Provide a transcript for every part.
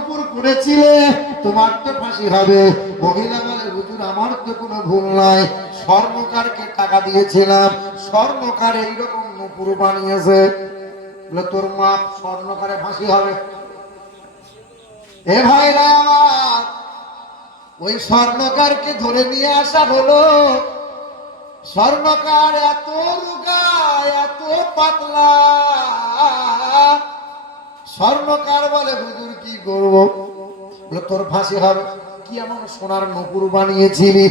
নুপুর করেছিলে তোমার তো ফাঁসি হবে। মহিলা বলে হুজুর আমার তো কোনো ভুল নাই, স্বর্ণকারকে টাকা দিয়েছিলাম, স্বর্ণকার এইরকম নুপুর বানিয়েছে। বলে তোর মা স্বর্ণকারে ফাঁসি হবে? এ ভাইরা আমার, ওই স্বর্ণকারকে ধরে নিয়ে আসা হলো। স্বর্ণকার এত রোগা, এত পাতলা। স্বর্ণকার বলে হুজুর কি করব? বলে তোর ফাঁসি হবে। কি এমন সোনার নুপুর বানিয়েছিলি?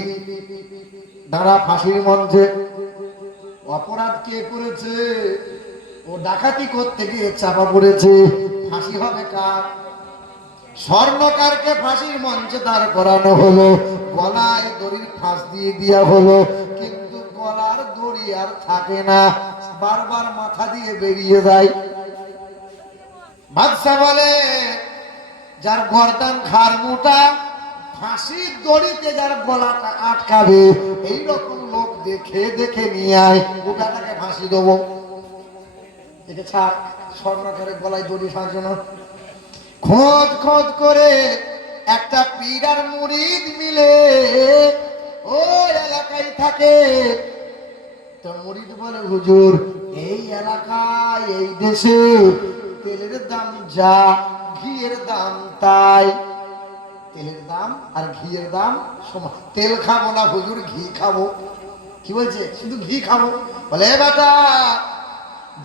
দাঁড়া ফাঁসির মঞ্চে। অপরাধ কে করেছে? ও ডাকাতি করতে গিয়ে চাপা পড়েছে, ফাঁসি হবে কার? স্বর্ণকারকে ফাঁসির মঞ্চে দাঁড় করানো হলো, গলায় দড়ির ফাঁস দিয়ে দেওয়া হলো, কিন্তু গলার দড়ি আর থাকে না, বারবার মাথা দিয়ে বেরিয়ে যায়। বাদশা বলে যার গর্দান ঘাড় মোটা, ফাঁসির দড়িতে যার গলাটা আটকাবে, এইরকম লোক দেখে দেখে নিয়ে আয়, ওটাকে ফাঁসি দেবো। এটা ছাড়, স্বর্ণকারের গলায় দড়ি ফাঁসানো। খোঁজ খোঁজ করে একটা পীর আর মুরিদ মিলে ওই এলাকায় থাকে। তো মুরিদ বলে হুজুর এই এলাকায় এই দেশে তেলের দাম যা, ঘিয়ের দাম তাই। তেলের দাম আর ঘিয়ের দাম সমান। তেল খাবো না হুজুর, ঘি খাবো। কি বলছে? শুধু ঘি খাবো। বলে বেটা,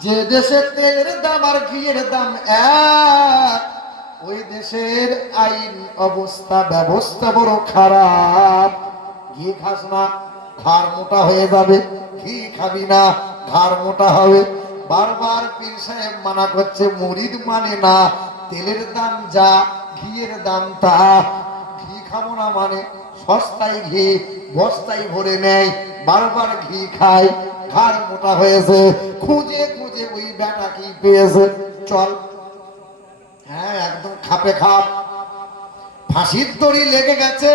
যে দেশে তেলের দাম আর ঘিয়ের দাম এক, ওই দেশের আইন অবস্থা ব্যবস্থা বড় খারাপ। ঘি খাস না, ঘাড় মোটা হয়ে যাবে। ঘি খাবি না, ঘাড় মোটা হবে। বারবার পীর সাহেব মানা করছে, মুরিদ মানে না। তেলের দাম যা, ঘিয়ের দাম তা। ঘি খাবো না মানে সস্তায় ঘি বস্তায় ভরে নেয়, বারবার ঘি খায়, ঘাড় মোটা হয়েছে। খুঁজে খুঁজে ওই বেটা কি পেয়েছে, চল। হ্যাঁ একদম খাপে খাপ। ফাঁসির দড়ি লেগে গেছে।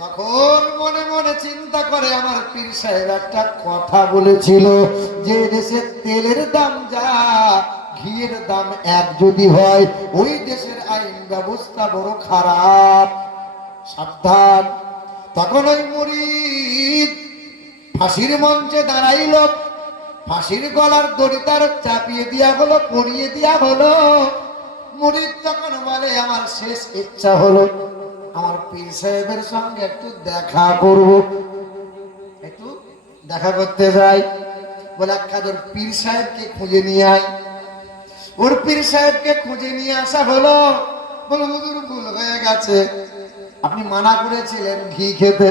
তখন মনে মনে চিন্তা করে, আমার পীর সাহেব একটা কথা বলেছিল, যে দেশের তেলের দাম যা, ঘিয়ের দাম এক যদি হয়, ওই দেশের আইন ব্যবস্থা বড় খারাপ, সাবধান। তখন ওই মুরিদ ফাঁসির মঞ্চে দাঁড়াইল। ফাঁসির গলার দড়ি তার চাপিয়ে দেওয়া হলো, পরিয়ে দেওয়া হলো। মুরিদ তখন বলে আমার শেষ ইচ্ছা হলো আমার পীর সাহেবের সঙ্গে একটু দেখা করব, একটু দেখা করতে যাই। বলে এক কাজ, ওর পীর সাহেবকে খুঁজে নিয়ে আয়। ওর পীর সাহেবকে খুঁজে নিয়ে আসা হলো। বলে হুজুর ভুল হয়ে গেছে, আপনি মানা করেছিলেন ঘি খেতে,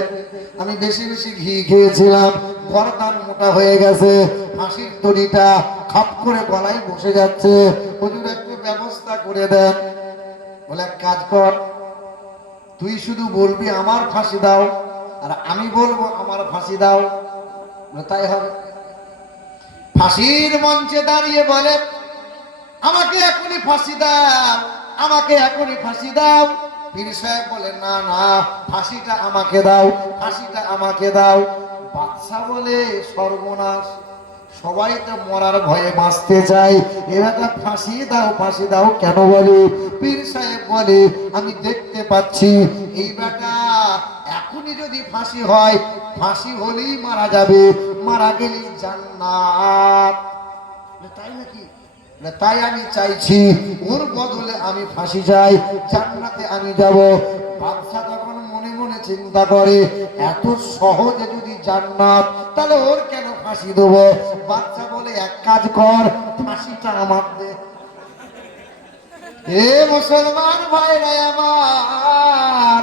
আমি বেশি বেশি ঘি খেয়েছিলাম, গর্দান মোটা হয়ে গেছে, ফাঁসির দড়িটা খাপ করে গলায় বসে যাচ্ছে, হুজুর একটু ব্যবস্থা করে দেন। বলে এক কাজ কর, তুই শুধু বলবি আমার ফাঁসি দাও, আর আমি বলবো আমার ফাঁসি দাও। তাই হবে। ফাঁসির মঞ্চে দাঁড়িয়ে বলে আমাকে এখনই ফাঁসি দাও, আমাকে এখনই ফাঁসি দাও। পীর সাহেব বলে না না, ফাঁসিটা আমাকে দাও, ফাঁসিটা আমাকে দাও। বাদশা বলে সর্বনাশ, সবাই তো মরার ভয়ে বাঁচতে চায়, এবার ফাঁসি দাও ফাঁসি দাও কেন বলে? পীর সাহেব বলে আমি দেখতে পাচ্ছি এই বেটা এখনই যদি ফাঁসি হয়, ফাঁসি হলেই মারা যাবে, মারা গেলেই জান্নাত। তাই নাকি? তাই আমি চাইছি ওর বদলে আমি ফাঁসি চাই, জান্নাতে আমি যাব। বাদশা তখন মনে মনে চিন্তা করে এত সহজে যদি জান্নাত, তাহলে ওর কেন ফাঁসি দেব? বাদশা বলে এক কাজ কর, ফাঁসিটা আমার দে। এ মুসলমান ভাইরা আমার,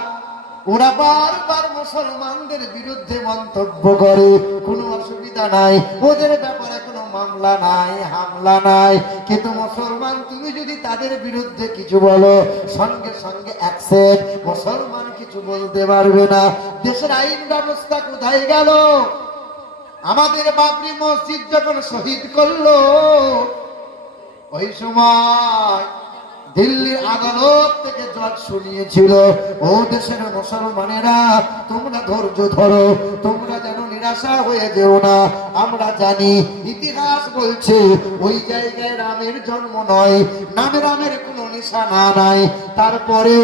ওরা বারবার মুসলমানদের বিরুদ্ধে মন্তব্য করে, কোনো অসুবিধা নাই, ওদের ব্যাপারে কোনো মামলা নাই, হামলা নাই। কিন্তু মুসলমান তুমি যদি তাদের বিরুদ্ধে কিছু বলো, সঙ্গে সঙ্গে অ্যাকশন, মুসলমান কিছু বলতে পারবে না। দেশের আইন ব্যবস্থা কোথায় গেল? আমাদের বাবরি মসজিদ যখন শহীদ করলো, ওই সময় দিল্লির আদালত থেকে জজ শুনিয়েছিল, ও দেশের মুসলমানেরা তোমরা ধৈর্য ধরো, তোমরা যেন নিরাশা হয়ে যেও না। আমরা জানি ইতিহাস বলছে ওই জায়গায় রামের জন্ম নয়, রামের কোনো নিশানা নাই। তারপরে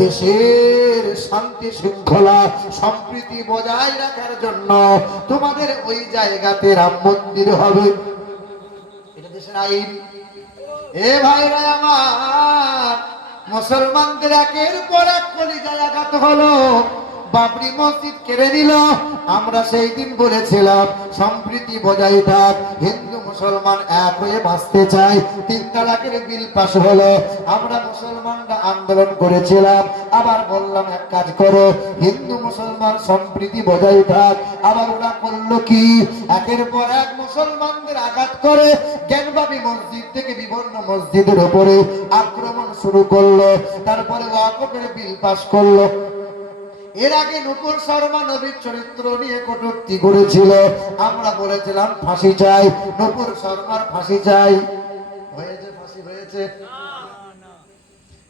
দেশের শান্তি শৃঙ্খলা সম্প্রীতি বজায় রাখার জন্য তোমাদের ওই জায়গাতে রাম মন্দির হবে, এটা দেশের আইন। এ ভাইরা আমার, মুসলমানদের একের পর এক কলিজায় আঘাত হলো, বাবরি মসজিদ কেড়ে নিল। আমরা সেই দিন বলেছিলাম সম্প্রীতি বজায় থাক, হিন্দু মুসলমান এক হয়ে বাঁচতে চাই। 3 তালাকের বিল পাস হলো, আমরা মুসলমানরা আন্দোলন করেছিলাম, আবার বললাম এক কাজ করো, হিন্দু মুসলমান সম্প্রীতি বজায় থাক। আবার ওরা করলো কি, একের পর এক মুসলমানদের আঘাত করে জ্ঞানবাপী মসজিদ থেকে বিভিন্ন মসজিদের উপরে আক্রমণ শুরু করলো। তারপরে ওয়াকফের বিল পাস করলো। এর আগে নূপুর শর্মা নবীর চরিত্র নিয়ে কটূক্তি করেছিল, আমরা বলেছিলাম ফাঁসি চাই, নূপুর শর্মার ফাঁসি চাই। হয়েছে ফাঁসি হয়েছে?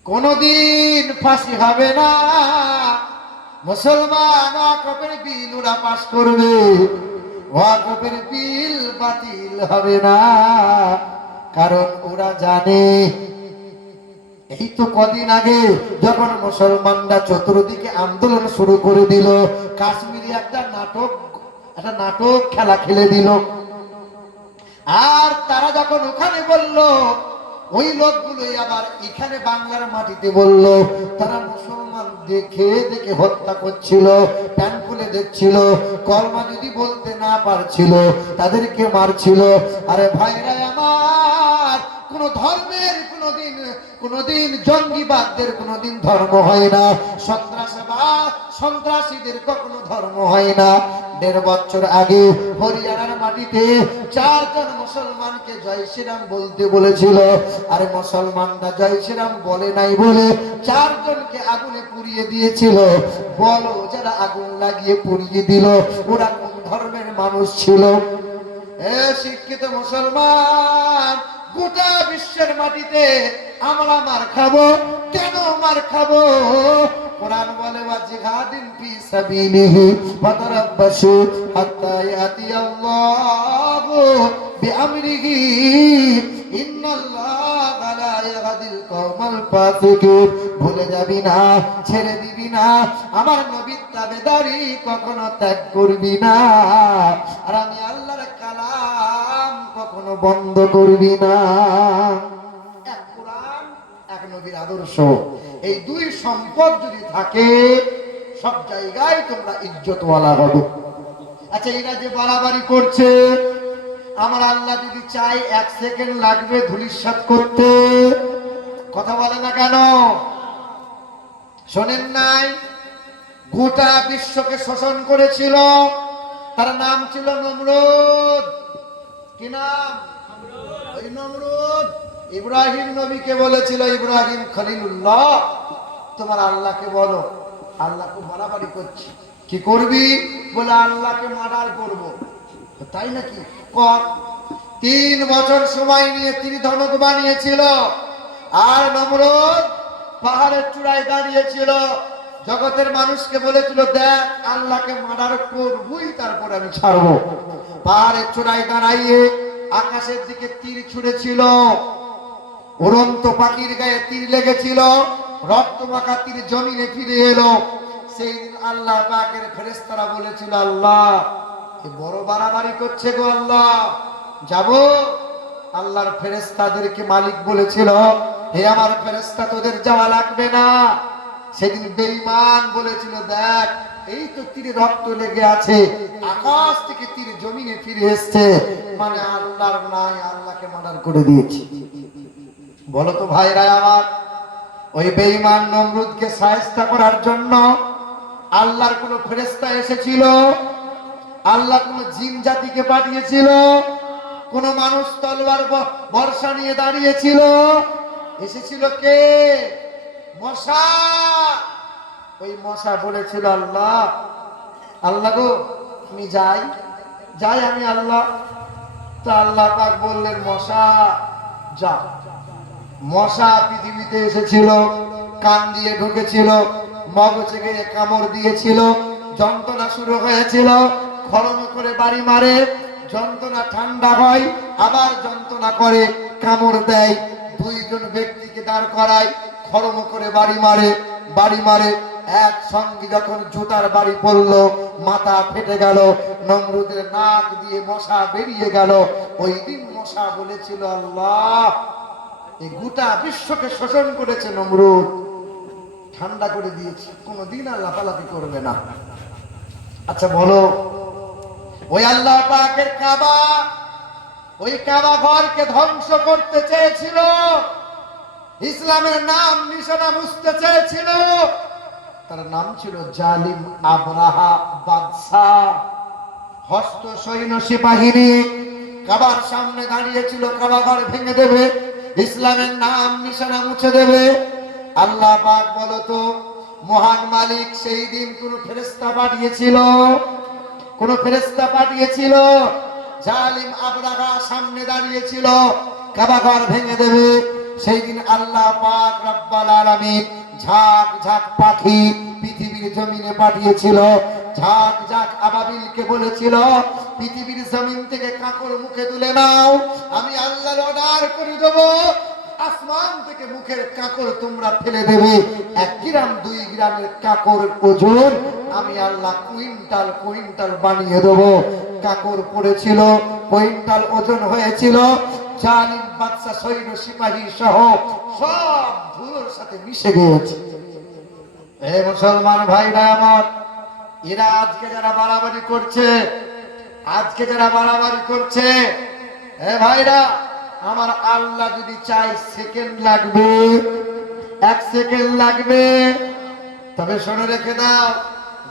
কোনদিন ফাঁসি হবে না। মুসলমান ওয়াকফের বিল ওরা পাস করবে, ওয়াকফের বিল বাতিল হবে না। কারণ ওরা জানে, এই তো কদিন আগে যখন মুসলমানরা চতুর্দিকে আন্দোলন শুরু করে দিল, কাশ্মীরে একটা নাটক খেলা খেলে দিল। আর তারা যখন ওখানে বলল, ওই লোকগুলোই আবার এখানে বাংলার মাটিতে বলল। তারা মুসলমান দেখে দেখে হত্যা করছিল, প্যান খুলে দেখছিল, কলমা যদি বলতে না পারছিল তাদেরকে মারছিল। আরে ভাইরা আমার, কোন ধর্মের কোনদিন জঙ্গিবাদদের কোনদিন ধর্ম হয় না, সন্ত্রাসীদের কখনো ধর্ম হয় না। 1.5 বছর আগে হরিয়ানার মাটিতে 4 জন মুসলমানকে জয় শ্রীরাম বলতে বলেছিল, আর মুসলমানরা জয় শ্রীরাম বলে নাই বলে 4 জনকে আগুনে পুড়িয়ে দিয়েছিল। বলো, যারা আগুন লাগিয়ে পুড়িয়ে দিল ওরা কোন ধর্মের মানুষ ছিল? শিক্ষিত মুসলমান, গোটা বিশ্বের মাটিতে আমরা মার খাবো। কেন মার খাবো? কোরআন বলে জিহাদিন ফি সাবিলিহি ফাতারাব্বাসু হাত্তা ইয়াতিয়াল্লাহু বিআমরিহি ইন্নাল্লাহা লা ইয়াহদিল কওমাল ফাসিকিন। ভুলে যাবি না, ছেড়ে দিবি না, আমার নবীর তাবেদারি কখনো ত্যাগ করবি না। আর আমি আল্লাহর কালাম কখনো বন্ধ করবি না। এক কোরআন, এক নবীর আদর্শ, এই 2 সম্পদ যদি থাকে সব জায়গায় তোমরা ইজ্জতওয়ালা হবে। আচ্ছা, এরা যে বাড়াবাড়ি করছে, আমার আল্লাহ যদি চাই 1 সেকেন্ড লাগবে ধূলিসাৎ করতে। কথা বলে না কেন? শোনেন নাই? গোটা বিশ্বকে শোষণ করেছিল, তার নাম ছিল নমরুদ। কি নাম? ওই নমরুদ ইব্রাহিম নবীকে বলেছিল, ইব্রাহিম খলিলুল্লাহ, তোমার আল্লাহকে বলো, আল্লাহ খুব বাড়াবাড়ি করছে, কি করবি? বলে আল্লাহকে মার্ডার করব। তাই নাকি? কর। 3 বছর সময় নিয়ে তিনি ধনুক বানিয়েছিল, আর নমরুদ পাহাড়ের চূড়ায় দাঁড়িয়েছিল, জগতের মানুষকে বলেছিল, দেখ আল্লাহকে মার্ডার করবই, তারপর আমি ছাড়বো। পাহাড়ের চূড়ায় দাঁড়াইয়ে আকাশের দিকে তীর ছুঁড়েছিল, উড়ন্ত পাখির গায়ে তীর লেগেছিল, রক্ত মাখা তীর জমিনে ফিরে এলো। সেই দিন আল্লাহ পাকের ফেরেশতারা বলেছিল, আল্লাহ এ বড় বাড়াবাড়ি করছে গো আল্লাহ, যাব? আল্লাহর ফেরেশতাদেরকে মালিক বলেছিল, হে আমার ফেরেশতা, তোদের যাওয়া লাগবে না। সেদিন বেঈমান বলেছিল, দেখ এই তো তীরে রক্ত লেগে আছে, আকাশ থেকে তীর জমিনে ফিরে এসছে, মানে আল্লাহর নাই, আল্লাহকে মার্ডার করে দিয়েছি। বলো তো ভাইরা আমার, ওই বেঈমান নমরুদকে শায়েস্তা করার জন্য আল্লাহর কোন ফেরেশতা এসেছিল? আল্লাহ কোন জিন জাতিকে পাঠিয়েছিল? কোন মানুষ তলোয়ার বর্ষা নিয়ে দাঁড়িয়েছিল? এসেছিল কে? মশা। ওই মশা বলেছিল, আল্লাহ, আল্লাহ গো আমি যাই, আমি আল্লাহ। তা আল্লাহ পাক বললেন, মশা যা। মশা পৃথিবীতে এসেছিল, কান দিয়ে ঢুকেছিল, মগজে গিয়ে কামড় দিয়েছিল, যন্ত্রণা শুরু হয়েছিল, খড়ম করে বাড়ি মারে, যন্ত্রণা ঠান্ডা হয়, আবার যন্ত্রণা করে, কামড় দেয়। দুইজন ব্যক্তিকে দাঁড় করায়, খড়ম করে বাড়ি মারে। একসঙ্গে যখন জুতার বাড়ি পড়লো, মাথা ফেটে গেল, নমরুদের নাক দিয়ে মশা বেরিয়ে গেল। ওই দিন মশা বলেছিল, আল্লাহ, এই গোটা বিশ্বকে শোষণ করেছে নমরুদ, ঠান্ডা করে দিয়েছে, কোনদিন আর লাফালাফি করবে না। আচ্ছা বলো, ওই আল্লাহ পাকের কাবা, ওই কাবা ঘরকে ধ্বংস করতে চেয়েছিল, ইসলামের নাম নিশানা মুছতে চেয়েছিল, তার নাম ছিল জালিম আবরাহা বাদশাহ। হস্ত সৈন্য সিপাহিনী কাবার সামনে দাঁড়িয়েছিল, কাবা ঘর ভেঙে দেবে, ইসলামের নাম নিশানা মুছে দেবে। আল্লাহ পাক বলো তো, মহান মালিক সেই দিন কোন ফেরেশতা পাঠিয়েছিল? কোন ফেরেশতা পাঠিয়েছিল? জালিম আবরাহা সামনে দাঁড়িয়েছিল, কাবা ঘর ভেঙে দেবে। সেই দিন আল্লাহ পাক রব্বুল আলামিন ঝাঁক ঝাঁক পাখি পৃথিবীর জমিনে পাঠিয়েছিল। ঝাঁক ঝাঁক আবাবিলকে বলেছিল, পৃথিবীর জমিন থেকে কাঁকর মুখে তুলে নাও, আমি আল্লাহ অর্ডার করে দেবো, আসমান থেকে মুখের কাঁকর তোমরা ফেলে দেবে। 1 গ্রাম 2 গ্রামের কাঁকর ওজন আমি আল্লাহ কুইন্টাল কুইন্টাল বানিয়ে দেবো। কাঁকর পড়েছিল, কুইন্টাল ওজন হয়েছিল। জালিম বাদশা সৈন্য সিপাহী সহ সব ধুলোর সাথে মিশে গিয়েছে। এ মুসলমান ভাইরা আমার, এরা আজকে যারা বাড়াবাড়ি করছে, এ ভাইরা আমার, আল্লাহ যদি চাই সেকেন্ড লাগবে, 1 সেকেন্ড লাগবে। তবে শুনে রেখে দাও,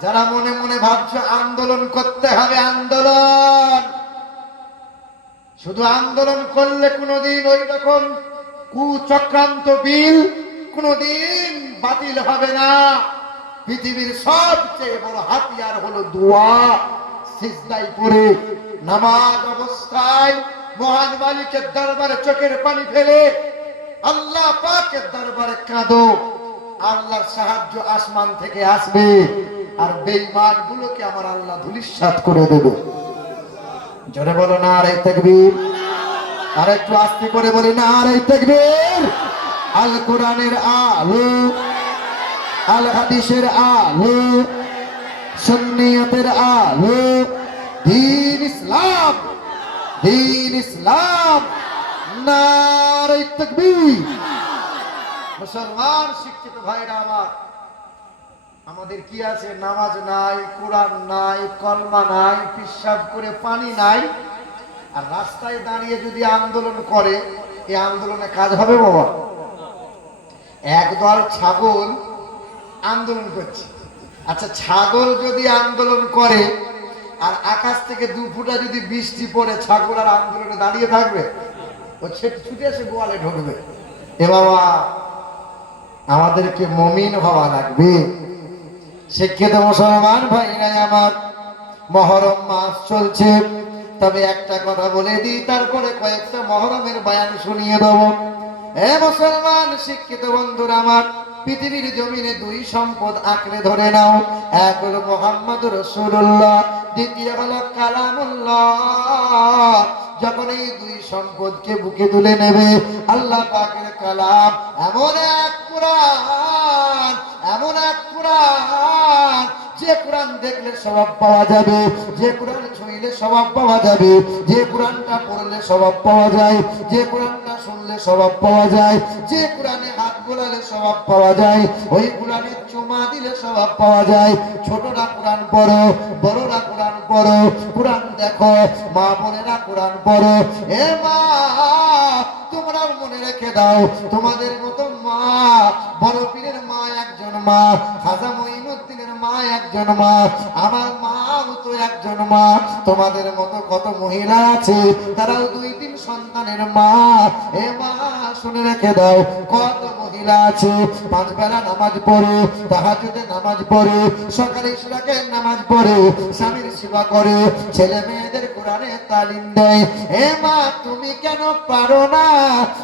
যারা মনে মনে ভাবছো আন্দোলন করতে হবে, আন্দোলন, শুধু আন্দোলন করলে কোনোদিন ওই রকম কুচক্রান্ত বিল কোনোদিন বাতিল হবে না। পৃথিবীর সবচেয়ে বড় হাতিয়ার হলো দোয়া। সিজদায় পড়ে নামাজ অবস্থায় মহান মালিকের দরবারে চোখের পানি ফেলে আল্লাহ পাকের দরবারে কাঁদো, আল্লাহর সাহায্য আসমান থেকে আসবে, আর বেঈমান গুলোকে আমার আল্লাহ ধূলিসাৎ করে দেবে। জোরে বলো নারে তাকবীর। আর একটু আস্তে করে বলি নারে তাকবীর। আল কোরআনের আলো, আল হাদিসের আলো, সুন্নিয়তের আলো, দ্বীন ইসলাম, দ্বীন ইসলাম, নারে তাকবীর। মুসলমান শিক্ষিত ভাইরা আমার, আমাদের কি আছে? নামাজ নাই, কোরআন নাই, কলমা নাই, পিশাব করে পানি নাই, আর রাস্তায় দাঁড়িয়ে যদি আন্দোলন করে, এই আন্দোলনে কাজ হবে বাবা? একদল ছাগল আন্দোলন করছে। আচ্ছা, ছাগল যদি আন্দোলন করে আর আকাশ থেকে 2 ফুটা যদি বৃষ্টি পড়ে, ছাগল আর আন্দোলনে দাঁড়িয়ে থাকবে? ও ছুটে এসে গোয়ালে ঢুকবে। এ বাবা, আমাদেরকে মুমিন হওয়া লাগবে। শিক্ষিত মুসলমান ভাইরা আমার, মহরম মাস চলছে, তবে একটা কথা বলে দিই, তারপরে কয়েকটা মহরমের বয়ান শুনিয়ে দেব। হে মুসলমান শিক্ষিত বন্ধুরা আমার, পৃথিবীর জমিনে 2 সম্পদ আঁকড়ে ধরে নাও। এক হলো মুহাম্মদুর রাসূলুল্লাহ, দ্বিতীয় হলো কালামুল্লাহ। যখন এই 2 সম্পদকে বুকে তুলে নেবে, আল্লাহ পাকের কালাম, এমন এক কোরআন, এমন এক কোরআন, যে কোরআন দেখলে সওয়াব পাওয়া যাবে, যে কোরআন ছুঁইলে সওয়াব পাওয়া যাবে, যে কোরআনটা পড়লে সওয়াব পাওয়া যায়, যে কোরআনটা শুনলে সওয়াব পাওয়া যায়, যে কোরআনে হাত বোলালে সওয়াব পাওয়া যায়, ওই কোরআনে চুমা দিলে সওয়াব পাওয়া যায়। ছোটরা কোরআন পড়ো, বড়রা কোরআন পড়ো, কোরআন দেখো, মা বোনেরা কোরআন পড়ো। এ মা, তোমরাও মনে রেখে দাও, তোমাদের মতো মা, বড় পীরের মা একজন মা, খাজা মঈনুদ্দিনের মা একজন মা, আমার মাও তো একজন মা। তোমাদের মতো কত মহিলা আছে, তারাও 2-3 সন্তানের মা। এ মা, শুনে রেখে দাও, কত মহিলা আছে 5 বেলা নামাজ পড়ে, তাহাজ্জুদে নামাজ পড়ে, সকালে ইশরাকের নামাজ পড়ে, স্বামীর সেবা করে, ছেলে মেয়েদের কোরআনে তালিম দেয়। হে মা, তুমি কেন পারো না?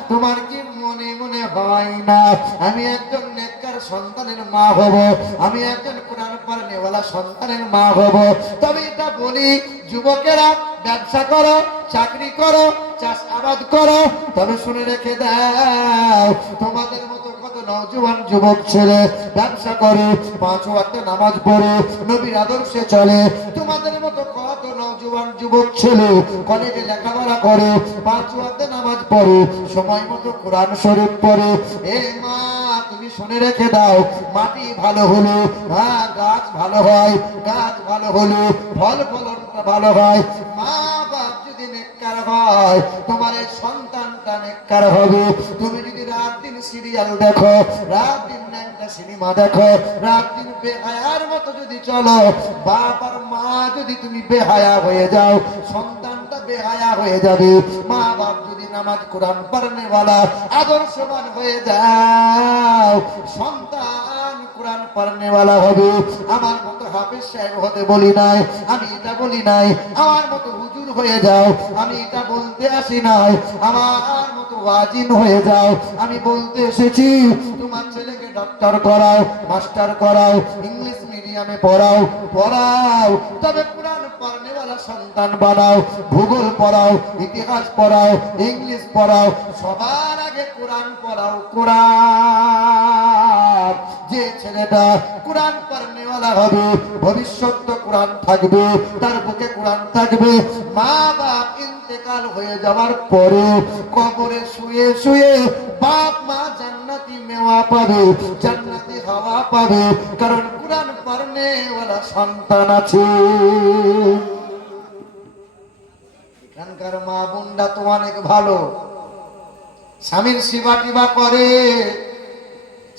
তোমার কি মনে মনে হয় না আমি একজন নেককার সন্তানের মা হব, আমি একজন কোরআন পড়নেওয়ালা সন্তানের মা হব? তবে এটা বলি, যুবকেরা ব্যবসা করো, চাকরি করো, চাষাবাদ করো, তবে শুনে রেখে দাও, তোমাদের মতো কত নওজোয়ান যুবক ছেলে ব্যবসা করে, 5 ওয়াক্ত নামাজ পড়ে, নবীর আদর্শে চলে। তোমাদের মতো কত নওজোয়ান যুবক ছেলে কলেজে লেখাপড়া করে, 5 ওয়াক্ত নামাজ পড়ে, সময় মতো কোরআন শরীফ পড়ে। এ মা, তুমি শুনে রেখে দাও, মাটি ভালো হলো, হ্যাঁ গাছ ভালো হয়, গাছ ভালো হলো ফল ফলনটা ভালো হয়। মা বাপ যদি নেককার হয়, তোমার এই সন্তানটা নেককার হবে। তুমি যদি রাত দিন সিরিয়াল দেখো, রাত দিন একটা সিনেমা দেখো, রাত দিন বেহায়ার মতো যদি চলো, বাপ আর মা যদি তুমি বেহায়া হয়ে যাও, সন্তানটা বেহায়া হয়ে যাবে। মা বাপ যদি নামাজ কোরআন পড়নেওয়ালা আদর্শবান হয়ে যাও, সন্তান কোরআন পড়নেওয়ালা হবে। আমার মতো হাফেজ সাহেব হতে বলি নাই, আমি এটা বলি নাই। আমার মতো হুজুর হয়ে যাও, আমি এটা বলতে আসি নাই। আমার মতো ওয়াজিন হয়ে যাও, আমি বলতে এসেছি তোমার ছেলেকে ডক্টর করাও, মাস্টার করাও, ইংলিশ মিডিয়ামে পড়াও, তবে কোরআন পড়নেওয়ালা সন্তান বানাও। ভূগোল পড়াও, ইতিহাস পড়াও, ইংলিশ পড়াও, সবার আগে কোরআন পড়াও। কোরআন, যে ছেলেটা কোরআন পড়নেওয়ালা হবে, ভবিষ্যৎ তো কোরআন থাকবে, তার বুকে কোরআন থাকবে। মা বাপ ইন্তেকাল হয়ে যাওয়ার পরে কবরে শুয়ে শুয়ে বাপ মা জান্নাতি মেওয়া পাবে, জান্নাতি হাওয়া পাবে, কারণ কোরআন পড়নেওয়ালা সন্তান আছে। এখানকার মা বোনরা তো অনেক ভালো, স্বামীর সেবা টিবা করে,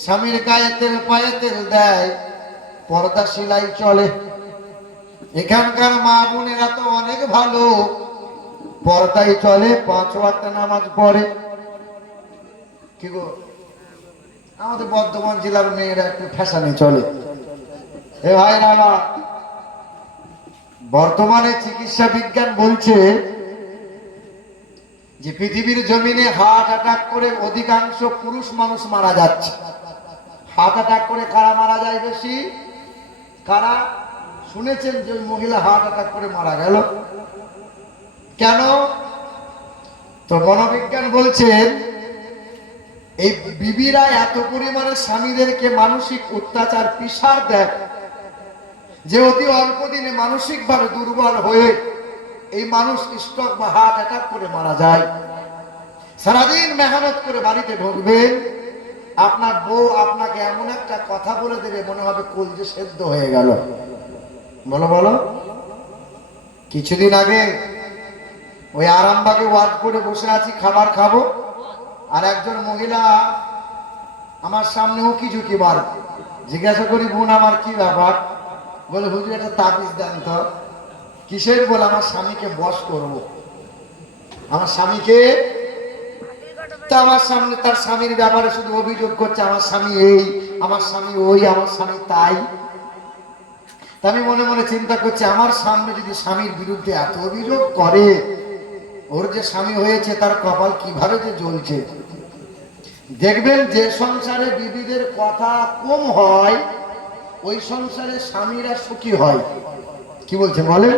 স্বামীর গায়ে তেল পায়ে তেল দেয়, পর্দা সেলাই চলে। এখানকার মা বোনেরা তো অনেক ভালো, পর্দায় চলে, 5 ওয়াক্ত নামাজ পড়ে। কি গো, আমাদের বর্ধমান জেলার মেয়েরা একটু ফ্যাশনে চলে। এ ভাই রামা, বর্তমানে চিকিৎসা বিজ্ঞান বলছে যে পৃথিবীর জমিনে হার্ট অ্যাটাক করে অধিকাংশ পুরুষ মানুষ মারা যাচ্ছে। হার্ট অ্যাটাক করে কারা মারা যায় বেশি? কারা শুনেছেন যে ওই মহিলা হার্ট অ্যাটাক করে মারা গেল? কেন? তো মনোবিজ্ঞান বলছেন এই বিবিরা এত পরিমাণে স্বামীদেরকে মানসিক অত্যাচার পিসার দেয় যে অতি অল্প দিনে মানসিক ভাবে দুর্বল হয়ে এই মানুষ স্ট্রোক বা হার্ট অ্যাটাক করে মারা যায়। সারাদিন মেহনত করে বাড়িতে ঢুকবেন, আপনার বউ আপনাকে এমন একটা কথা বলে দেবে মনে হবে কলজে সেদ্ধ হয়ে গেল। বলো বলো। কিছুদিন আগে ওই আরামবাগে ওয়াজ করে বসে আছি, খাবার খাবো, আর একজন মহিলা আমার সামনে উকি ঝুঁকি মার। জিজ্ঞাসা করি, বোন আমার কি ব্যাপার? বলে, হুজুর একটা তাবিজ দেন তো। কিসের? বলে, আমার স্বামীকে বশ করবো। আমার স্বামীকে? তা আমার সামনে তার স্বামীর ব্যাপারে শুধু অভিযোগ করছে, আমার স্বামী এই, আমার স্বামী ওই, আমার স্বামী তাই। তা আমি মনে মনে চিন্তা করছি, আমার সামনে যদি স্বামীর বিরুদ্ধে এত অভিযোগ করে, ওর যে স্বামী হয়েছে তার কপাল কিভাবে যে জ্বলছে। দেখবেন যে সংসারে বিবিদের কথা কম হয়, ওই সংসারে স্বামীরা সুখী হয়। কি বলছে বলেন?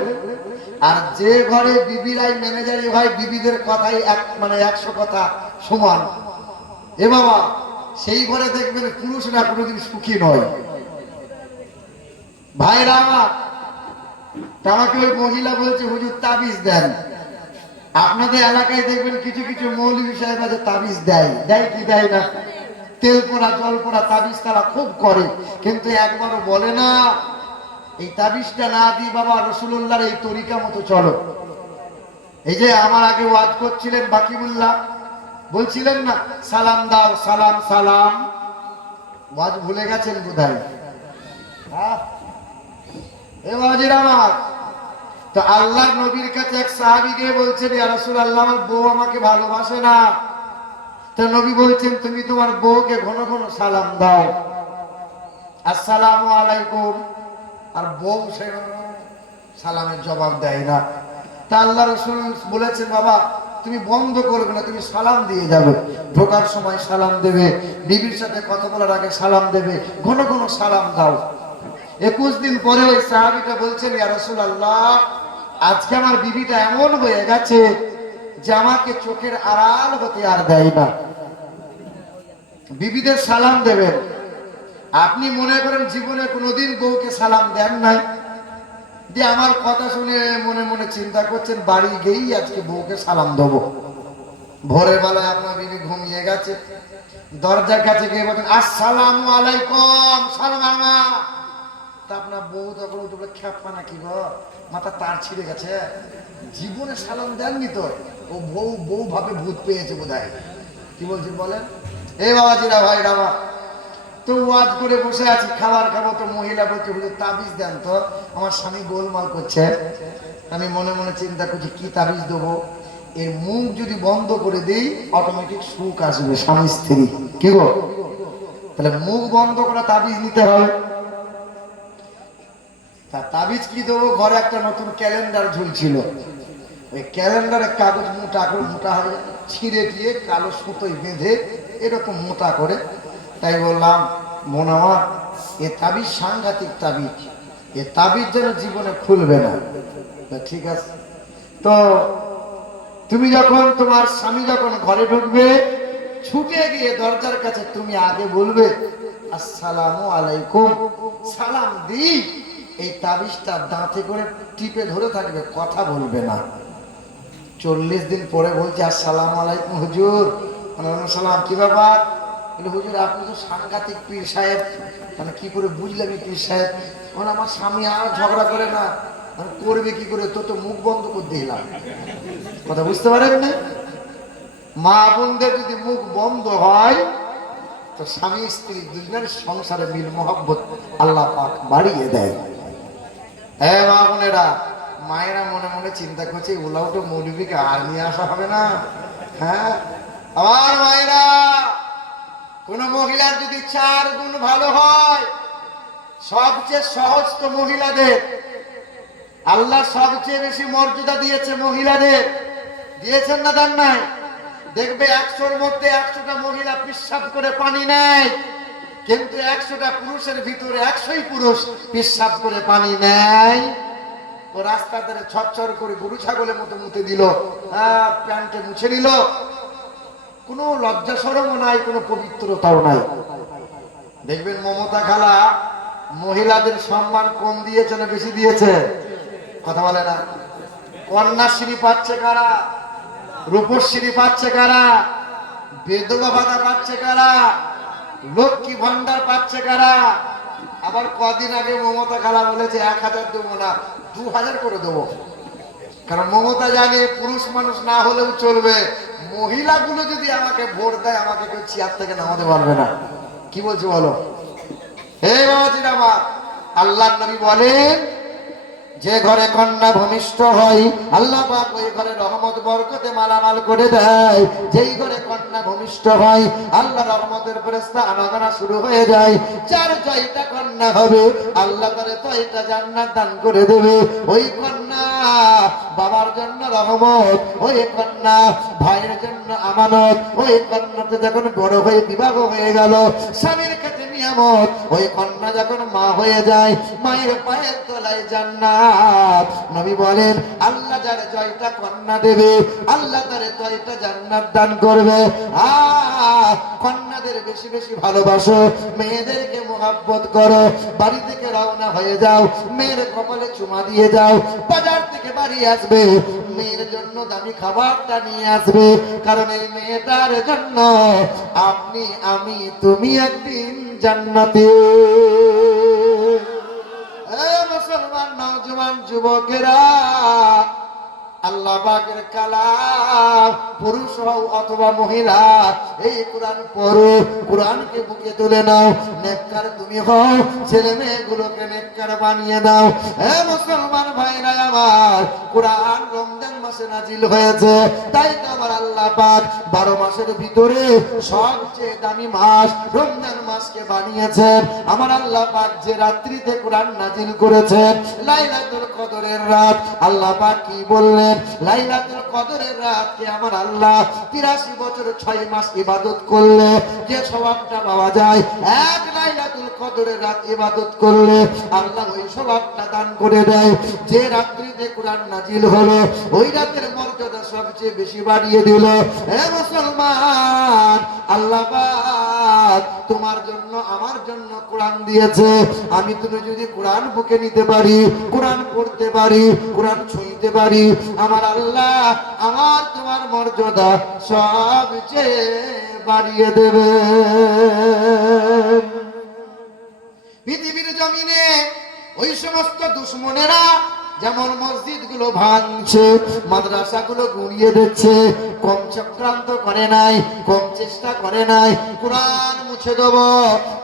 আর যে ঘরে বিবিরাই ম্যানেজারি হয়, বিবিদের কথাই মানে 100 কথা সমান, এ বাবা, সেই ঘরে দেখবেন পুরুষরা কোনোদিন সুখী নয়। ভাইরা আমার, আমাকে ওই মহিলা বলছে, হুজুর তাবিজ দেন। আপনাদের এলাকায় দেখবেন কিছু কিছু মৌলভী সাহেব আছে তাবিজ দেয়, দেয় কি দেয় না? তেল পোড়া জল পোড়া তাবিজ তারা খুব করে, কিন্তু একবারও বলে না এই তাবিজটা না দিই বাবা রাসূলুল্লাহর এই তরিকা মতো চলো। এই যে আমার আগে ওয়াজ করছিলেন বাকিবুল্লাহ, বলছিলেন না সালাম দাও, সালাম সালাম। ওয়াজ ভুলে গেছেন বোধহয়। আমার তো আল্লাহর নবীর কাছে এক সাহাবী গিয়ে বলছেন, ইয়া রাসূলুল্লাহ, আমার বউ আমাকে ভালোবাসে না। তো নবী বলছেন, তুমি তোমার বউকে ঘন ঘন সালাম দাও, আসসালামু আলাইকুম। আর বউ সে সালামের জবাব দেয় না। তা আল্লাহ রাসূল বলেছেন, বাবা তুমি বন্ধ করবে না, তুমি সালাম দিয়ে যাবে, ঢোকার সময় সালাম দেবে, বিবির সাথে কথা বলার আগে সালাম দেবে, ঘন ঘন সালাম দাও। 21 দিন পরে ওই সাহাবীটা বলছেন, ইয়া রাসূলুল্লাহ, আজকে আমার বিবিটা এমন হয়ে গেছে যে আমাকে চোখের আড়াল হতে আর দেয় না। বিবিদের সালাম দেবেন। আপনি মনে করেন জীবনে কোনোদিন বউকে সালাম দেন নাই, যে আমার কথা শুনে মনে মনে চিন্তা করছেন বাড়ি গিয়েই আজকে বউকে সালাম দেবো। ভোরের বেলায় আপনার বিবি ঘুমিয়ে গেছে, দরজার কাছে গিয়ে বলেন আসসালামু আলাইকুম, সালামা। তা আপনার বউ তখন উঠে বলে, খ্যাপা নাকি গো, মাথা তার ছিঁড়ে গেছে, জীবনে সালাম দেননি তো। ও বউ ভাবে ভূত পেয়েছে বোধহয়। কি বলছেন বলেন? এই বাবাজিরা, ভাই রামা, তো ওয়াজ করে বসে আছি, খাবার খাবো, তো মহিলা বলছে হুজুর তাবিজ দেন তো, আমার স্বামী গোলমাল করছে। আমি মনে মনে চিন্তা করছি কি তাবিজ দেবো, এর মুখ যদি বন্ধ করে দিই অটোমেটিক সুখ আসবে স্বামী স্ত্রী। কি গো, তাহলে মুখ বন্ধ করা তাবিজ নিতে হবে। তা তাবিজ কি দেবো, ঘরে একটা নতুন ক্যালেন্ডার ঝুলছিল, ওই ক্যালেন্ডারের কাগজ মোটা করে, মোটা হয়ে ছিঁড়ে দিয়ে কালো সুতোয় বেঁধে এরকম মোটা করে। তাই বললাম, বোন আমার, এ তাবিজ সাংঘাতিক তাবিজ, এ তাবিজ যেন জীবনে খুলবে না। ঠিক আছে, তো তুমি যখন, তোমার স্বামী যখন ঘরে ঢুকবে, ছুটে গিয়ে দরজার কাছে তুমি আগে বলবে আসসালামু আলাইকুম, সালাম দি। এই তাবিজটা দাঁতে করে টিপে ধরে থাকবে, কথা বলবে না। 40 দিন পরে বলছে আসসালামু আলাইকুম হুজুর। সালাম, কি ব্যাপার? হুজুর আপনি তো সাংঘাতিক পীর সাহেব। মানে কি করে বুঝলাম পীর সাহেব? মানে আমার স্বামী আর ঝগড়া করে না, মানে করবে কি করে, তো মুখ বন্ধ করে দিলাম। কথা বুঝতে পারেন না? মা বোনদের যদি মুখ বন্ধ হয় তো স্বামী স্ত্রী দুজনের সংসারে মিল মহব্বত আল্লাহ পাক বাড়িয়ে দেয়। হ্যাঁ মা বোনেরা, মায়েরা মনে মনে চিন্তা করছে ওলাউটো মৌলবীকে আর নিয়ে আসা হবে না। হ্যাঁ আমার মায়েরা, কোন মহিলার যদি 4 গুণ ভালো হয়, সবচেয়ে সহজ তো মহিলাদের, আল্লাহ সবচেয়ে বেশি মর্যাদা দিয়েছে মহিলাদের, দিয়েছেন না দেন নাই? দেখবে 100-র মধ্যে 100টা মহিলা পেশাব করে পানি নেয়, কিন্তু 100টা পুরুষের ভিতরে 100ই পুরুষ পেশাব করে পানি নেয়। ও রাস্তার ধারে ছটছট করে গরু ছাগলের মতো মুতে দিল, প্যান্টে মুছে নিল, কোনো লজ্জা শরমও নাই, কোনো পবিত্রতাও নাই। দেখবেন মমতা খালা মহিলাদের সম্মান কম দিয়েছে না বেশি দিয়েছে? কথা বলে না। কন্যাশ্রী পাচ্ছে কারা? রূপশ্রী পাচ্ছে কারা? বিধবা ভাতা পাচ্ছে কারা? লক্ষ্মী ভান্ডার পাচ্ছে কারা? আবার কদিন আগে মমতা খালা বলেছে 1000 দেবো না, 2000 করে দেবো। কারণ মমতা জানে পুরুষ মানুষ না হলেও চলবে, মহিলাগুলো যদি আমাকে ভোট দেয় আমাকে কেউ চেয়ার থেকে নামাতে পারবে না। কি বলছো বলো? হে বাবাজিরা আমার, আল্লাহর নবী বলেন যে ঘরে কন্যা ভূমিষ্ঠ হয় আল্লাহ পাক ওই ঘরে রহমত বরকতে মালামাল করে দেয়। যেই ঘরে কন্যা ভূমিষ্ঠ হয় আল্লাহ রহমতের ফেরেশতা আনাগোনা শুরু হয়ে যায়। যার 6টা কন্যা হবে আল্লাহ তারে 6টা জান্নাত দান করে দেবে। ওই কন্যা বাবার জন্য রহমত, ওই কন্যা ভাইয়ের জন্য আমানত, ওই কন্যাতে যখন বড় হয়ে বিবাহ হয়ে গেল স্বামীর কাছে নিয়ামত। ওই কন্যা যখন মা হয়ে যায় মায়ের পায়ের তলায় জান্নাত। নবী বলেন আল্লাহ যার 6টা কন্যা দেবে আল্লাহ তারে 6টা জান্নাত দান করবে। কন্যাদের বেশি বেশি ভালোবাসো, মেয়েদেরকে মোহাব্বত করো, বাড়ি থেকে রওনা হয়ে যাও, মেয়ের কপালে চুমা দিয়ে যাও, বাজার থেকে বাড়ি আসবে মেয়ের জন্য দামি খাবারটা নিয়ে আসবে, কারণ এই মেয়েটার জন্য আপনি আমি তুমি একদিন জান্নাতে। মুসলমান নওজোয়ান যুবকেরা, আল্লাহ পাকের কালাম, পুরুষ হও অথবা মহিলা, এই কোরআন পড়ো, কোরআনকে বুকে তুলে নাও। নেককার তুমি হও, ছেলে মেয়েগুলোকে নেককার বানিয়ে দাও। হে মুসলমান ভাইরা আমার, কোরআন রমজান মাসে নাজিল হয়েছে, তাই তো আমার আল্লাহ পাক 12 মাসের ভিতরে সবচেয়ে দামি মাস রমজান মাসকে বানিয়েছেন। আমার আল্লাহ পাক যে রাত্রিতে কোরআন নাজিল করেছেন লাইলাতুল কদরের রাত, আল্লাহ পাক কি বললেন? লাইলাতুল কদরের রাতে আমার আল্লাহ 83 বছর 6 মাস ইবাদত করলে যে সওয়াবটা পাওয়া যায়, এক লাইলাতুল কদরের রাত ইবাদত করলে আল্লাহ ওই সওয়াবটা দান করে দেয়। যে রাত্রিতে কোরআন নাজিল হলো ওই রাতের মর্যাদা সবচেয়ে বেশি বাড়িয়ে দিল। হে মুসলমান, আল্লাহ পাক তোমার জন্য আমার জন্য কোরআন দিয়েছে। আমি তুমি যদি কোরআন বুকে নিতে পারি, কোরআন পড়তে পারি, কোরআন ছুঁইতে পারি, আমার আল্লাহ আমার তোমার মর্যাদা সবচেয়ে বাড়িয়ে দেবে। পৃথিবীর জমিনে ওই সমস্ত দুশ্মনেরা যেমন মসজিদ গুলো ভাঙছে, মাদ্রাসা গুলো গুড়িয়ে দিচ্ছে, কম চক্রান্ত করে নাই, কম চেষ্টা করে নাই কোরআন মুছে দেবো,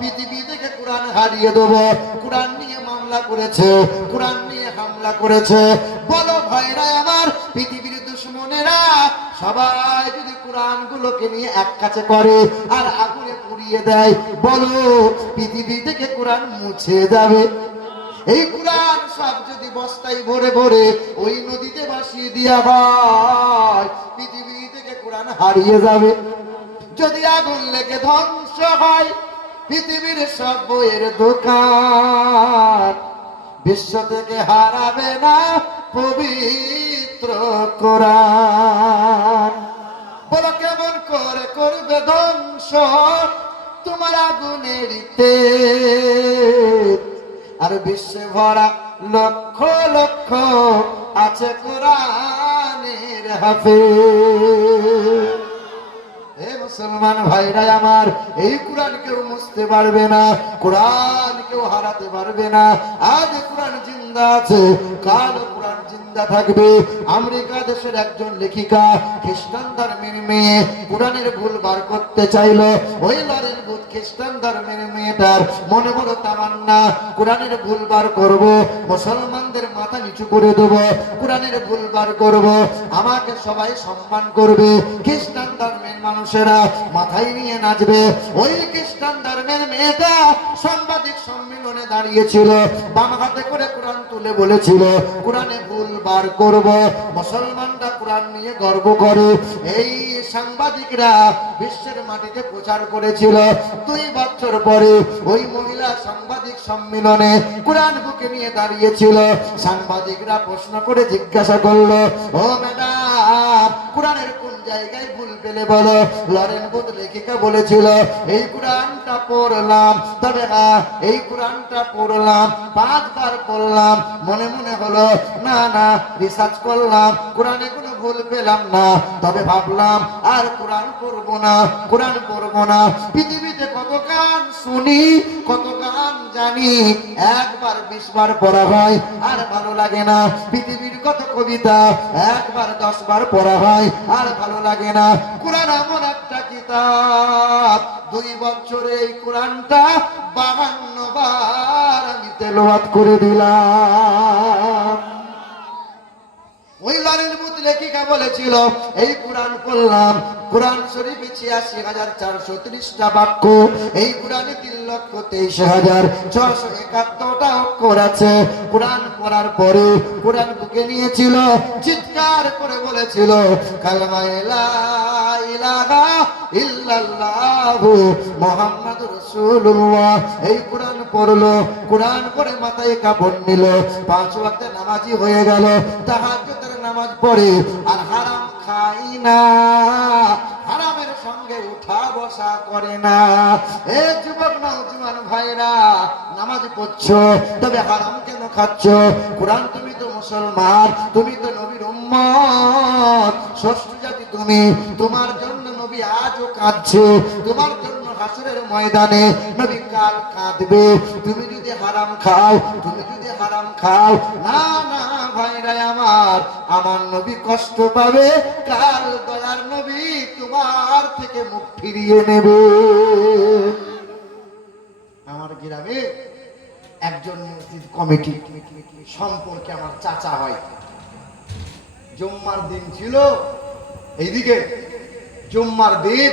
পৃথিবী থেকে কোরআন হারিয়ে দেবো, কোরআন নিয়ে মামলা করেছে, কোরআন নিয়ে হামলা করেছে। বলো ভাইরা আমার, পৃথিবীর দুশ্মনেরা সবাই যদি কোরআন গুলোকে নিয়ে এক কাছে করে আর আগুনে পুড়িয়ে দেয়, বলো পৃথিবী থেকে কোরআন মুছে যাবে? এই কোরআন সব যদি বস্তায় ভরে ভরে ওই নদীতে ভাসিয়ে দেওয়া হয়, পৃথিবী থেকে কোরআন হারিয়ে যাবে। যদি আগুন লেগে ধ্বংস হয় পৃথিবীর সব বইয়ের দোকান, বিশ্ব থেকে হারাবে না পবিত্র কোরআন। বলো কেমন করে করবে ধ্বংস তোমার আগুনের তেজ? আর বিশ্বে ভরা লক্ষ লক্ষ আছে কোরআনের হাফেজ। হে মুসলমান ভাইরা আমার, এই কোরআন কেউ মুছতে পারবে না, কোরআন কেউ হারাতে পারবে না। আজ কোরআন জিন্দা আছে, কাল কোরআন জিন্দা থাকবে। আমেরিকা দেশের একজন লেখিকা খ্রিস্টান ধর্মের মেয়ে কোরআনের ভুল বার করতে চাইলো। ওই লরেন বুথ খ্রিস্টান ধর্মের মেয়েটার মনে বড় তামান্না, কোরআনের ভুল বার করব, মুসলমানদের মাথা নিচু করে দেব, কোরআনের ভুল বার করব, আমাকে সবাই সম্মান করবে, খ্রিস্টান ধর্মের মানুষেরা মাথায় নিয়ে নাচবে। ওই খ্রিস্টান ধর্মের মেয়েটা সাংবাদিক সম্মেলনে দাঁড়িয়েছিল, বাম হাতে করে কোরআন তুলে বলেছিল কোরআনে ভুল বার করব, মুসলমানরা কোরআন নিয়ে গর্ব করে। এই সাংবাদিকরা বিশ্বের মাটিতে প্রচার করেছিল। 2 বছর পরে ওই মহিলা সাংবাদিক সম্মেলনে কোরআন বুকে নিয়ে দাঁড়িয়েছিল। সাংবাদিকরা প্রশ্ন করে জিজ্ঞাসা করলো, ও ম্যাডাম, কোরআনের কোন জায়গায় ভুল পেলে বলো? লরেন বুথ লেখিকা বলেছিল, এই কোরআনটা পড়লাম, তবে এই কোরআনটা পড়লাম, 5 বার পড়লাম, মনে মনে হলো না না, রিসার্চ করলাম, কোরআনে কোনো ভুল পেলাম না, তবে ভাবলাম আর কোরআন পড়বো না, কোরআন পড়বো না। পৃথিবীতে কত গান শুনি, কত গান জানি, একবার 20 বার পড়া হয় আর ভালো লাগে না। পৃথিবীর কত কবিতা একবার 10 বার পড়া হয় আর ভালো লাগে না। কোরআন এমন একটা কিতাব, 2 বছরে এই কোরআনটা 52 বার আমি তেলাওয়াত করে দিলাম। ওই লরেন বুথ লেখিকা বলেছিল, এই কোরআন পড়লাম, কোরআন শরীফে 86,430টা বাক্য, এই কোরআনে 3,23,671টা অক্ষর আছে। কোরআন পড়ার পরে কোরআন বুকে নিয়েছিল, চিৎকার করে বলেছিল কালেমা লা ইলাহা ইল্লাল্লাহু মুহাম্মাদুর রাসূলুল্লাহ। এই কোরআন পড়লো, কোরআন পড়ে মাথায় কাপড় নিল, 5 ওয়াক্ত নামাজি হয়ে গেল, তাহাজ্জুদের নামাজ পড়ে আর হারাম খাই না, হারামের সঙ্গে উঠা বসা করে না। এ যুবক নওজোয়ান ভাইরা, নামাজ পড়ছো তবে হারাম কেন খাচ্ছ? কোরআন, তুমি তো মুসলমান, তুমি তো নবীর উম্মত, ষষ্ঠ জাতি তুমি, তোমার জন্য নবী আজও কাঁদছে, তোমার জন্য হাসরের ময়দানে নবী কাল কাঁদবে। তুমি যদি হারাম খাও, তুমি যদি হারাম খাও, না না ভাইরা আমার, আমার নবী কষ্ট পাবে, কাল দয়ার নবী তোমার থেকে মুখ ফিরিয়ে নেবে। আমার গ্রামে একজন মসজিদ কমিটি সম্পর্কে আমার চাচা হয়। জুম্মার দিন ছিল, এইদিকে জুম্মার দিন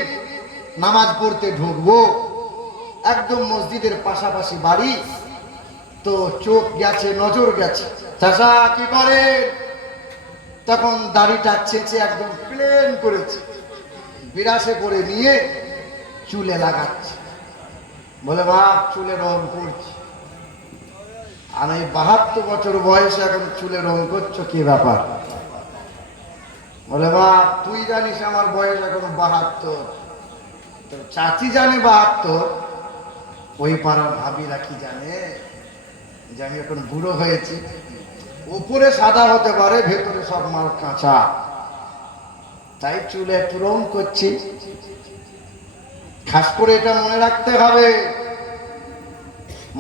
নামাজ পড়তে ঢুকবো, একদম মসজিদের পাশাপাশি বাড়ি, তো চোখ গেছে, নজর গেছে, চাচা কি করে? তখন দাড়িটা চেঁচে একদম প্লেন করেছে, বিরাসে করে নিয়ে চুলে লাগাচ্ছে। বলে বাপ চুলে রং করছি। আমি 72 বছর বয়সে এখন চুলে রং করছো, কি ব্যাপার? বলে বাপ তুই জানিস আমার বয়স এখন 72, তোর চাচি জানে 72, ওই পাড়ার ভাবিরা কি জানে যে আমি এখন বুড়ো হয়েছি? উপরে সাদা হতে পারে, ভেতরে সব মাল কাঁচা, তাই চুলে একটু রং করছি। খাস করে এটা মনে রাখতে হবে,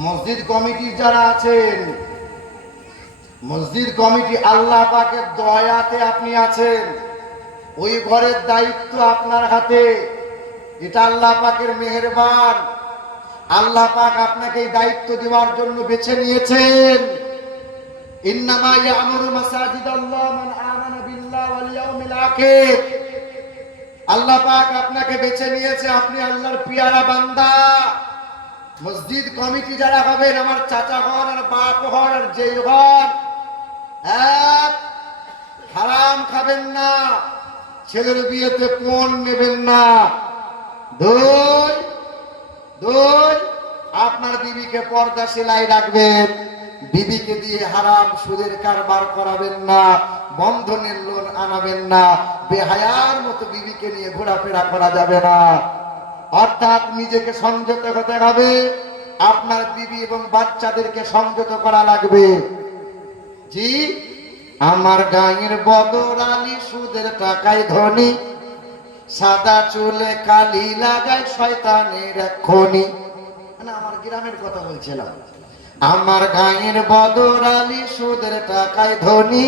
মসজিদ কমিটির যারা আছেন, মসজিদ কমিটি আল্লাহ পাকের দয়াতে আপনি আছেন, ওই ঘরের দায়িত্ব আপনার হাতে। এটা আল্লাহ পাকের মেহেরবান। আল্লাহ পাক আপনাকে এই দায়িত্ব দেওয়ার জন্য বেছে নিয়েছেন। ইন্নামা ইয়ামুরু মাসাজিদাল্লাহ মান আমানা বিল্লাহি ওয়াল ইয়াউমিল আখির। আল্লাহ পাক আপনাকে বেছে নিয়েছে, আপনি আল্লাহর পিয়ারা বান্দা। মসজিদ কমিটি যারা হবেন, আমার চাচা হন আর বাপ হন আর যেই হন, এক, হারাম খাবেন না, ছেলের বিয়েতে পণ নেবেন না। দুই, আপনার বিবিকে পর্দা সেলাই রাখবেন, বিবিকে দিয়ে হারাম সুদের কারবার করাবেন না, বন্ধনের লোন আনাবেন না, বেহায়ার মতো বিবিকে নিয়ে ঘোরাফেরা করা যাবে না। অর্থাৎ নিজেকে সংযত হতে হবে, আপনার বিবি এবং বাচ্চাদেরকে সংযত করা লাগবে। জি, আমার গাঁয়ের বদর আলী সুদের টাকায় ধনী, সাদা চুলে কালি লাগায় শয়তানের খনি। মানে আমার গ্রামের কথা বলছিলাম। আমার গাঁয়ের বদর আলী সুদের টাকায় ধনী,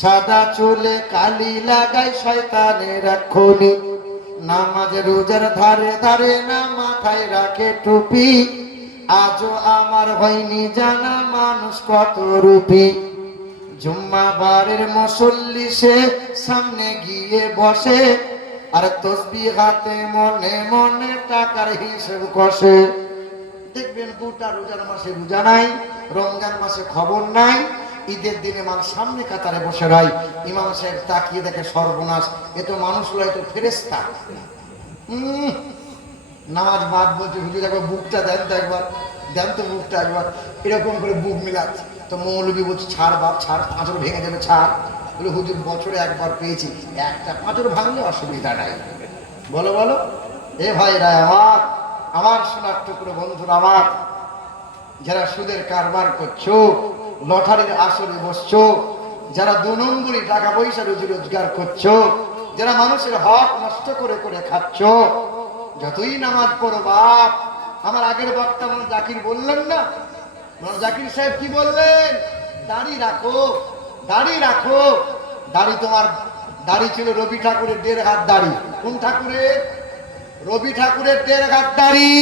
সাদা চুলে কালি লাগায় শয়তানের খনি। নামাজ রোজার ধারে ধারে না মাথায় রাখে টুপি, আজও আমার হয়নি জানা মানুষ কত রূপী। জুম্মাবারের মুসল্লি সে সামনে গিয়ে বসে, আর তসবিহ হাতে মনে মনে টাকার হিসেব কষে। দেখবেন গোটা রোজার মাসে রোজা নাই, রমজান মাসে খবর নাই, ঈদের দিনে মানুষ সামনে কাতারে বসে রয়। ইমাম সাহেব তাকিয়ে দেখে সর্বনাশ, এ তো মানুষ লয়, তো ফেরেশতা। নামাজ বাদ বলছে, হুজুর একবার বুকটা দেন তো, একবার দেন তো বুকটা একবার। এরকম করে বুক মিলাচ্ছে, তো মৌলবী বলছে ছাড় বাপ ছাড়, পাঁচর ভেঙে যাবে ছাড়। বলে হুজুর বছরে একবার পেয়েছি, একটা পাঁচর ভাঙলে অসুবিধা নাই। বলো বলো এ ভাইরা আমার, আমার সোনার টুকরো বন্ধুরা আমার, যারা সুদের কারবার করছো, লটারির আসরে বসছো, যারা 2 নম্বরি টাকা পয়সা রুজি রোজগার করছো, যারা মানুষের হক নষ্ট করে করে খাচ্ছ, যতই নামাজ পড়ো বাপ। আমার আগের বক্তা মানে জাকির বললেন না, জাকির সাহেব কি বললেন? দাড়ি রাখো, দাড়ি রাখো। দাড়ি তোমার, দাড়ি ছিল রবি ঠাকুরের 1.5 হাত দাড়ি। কোন ঠাকুরের? রবি ঠাকুরের 1.5 হাত দাড়ি।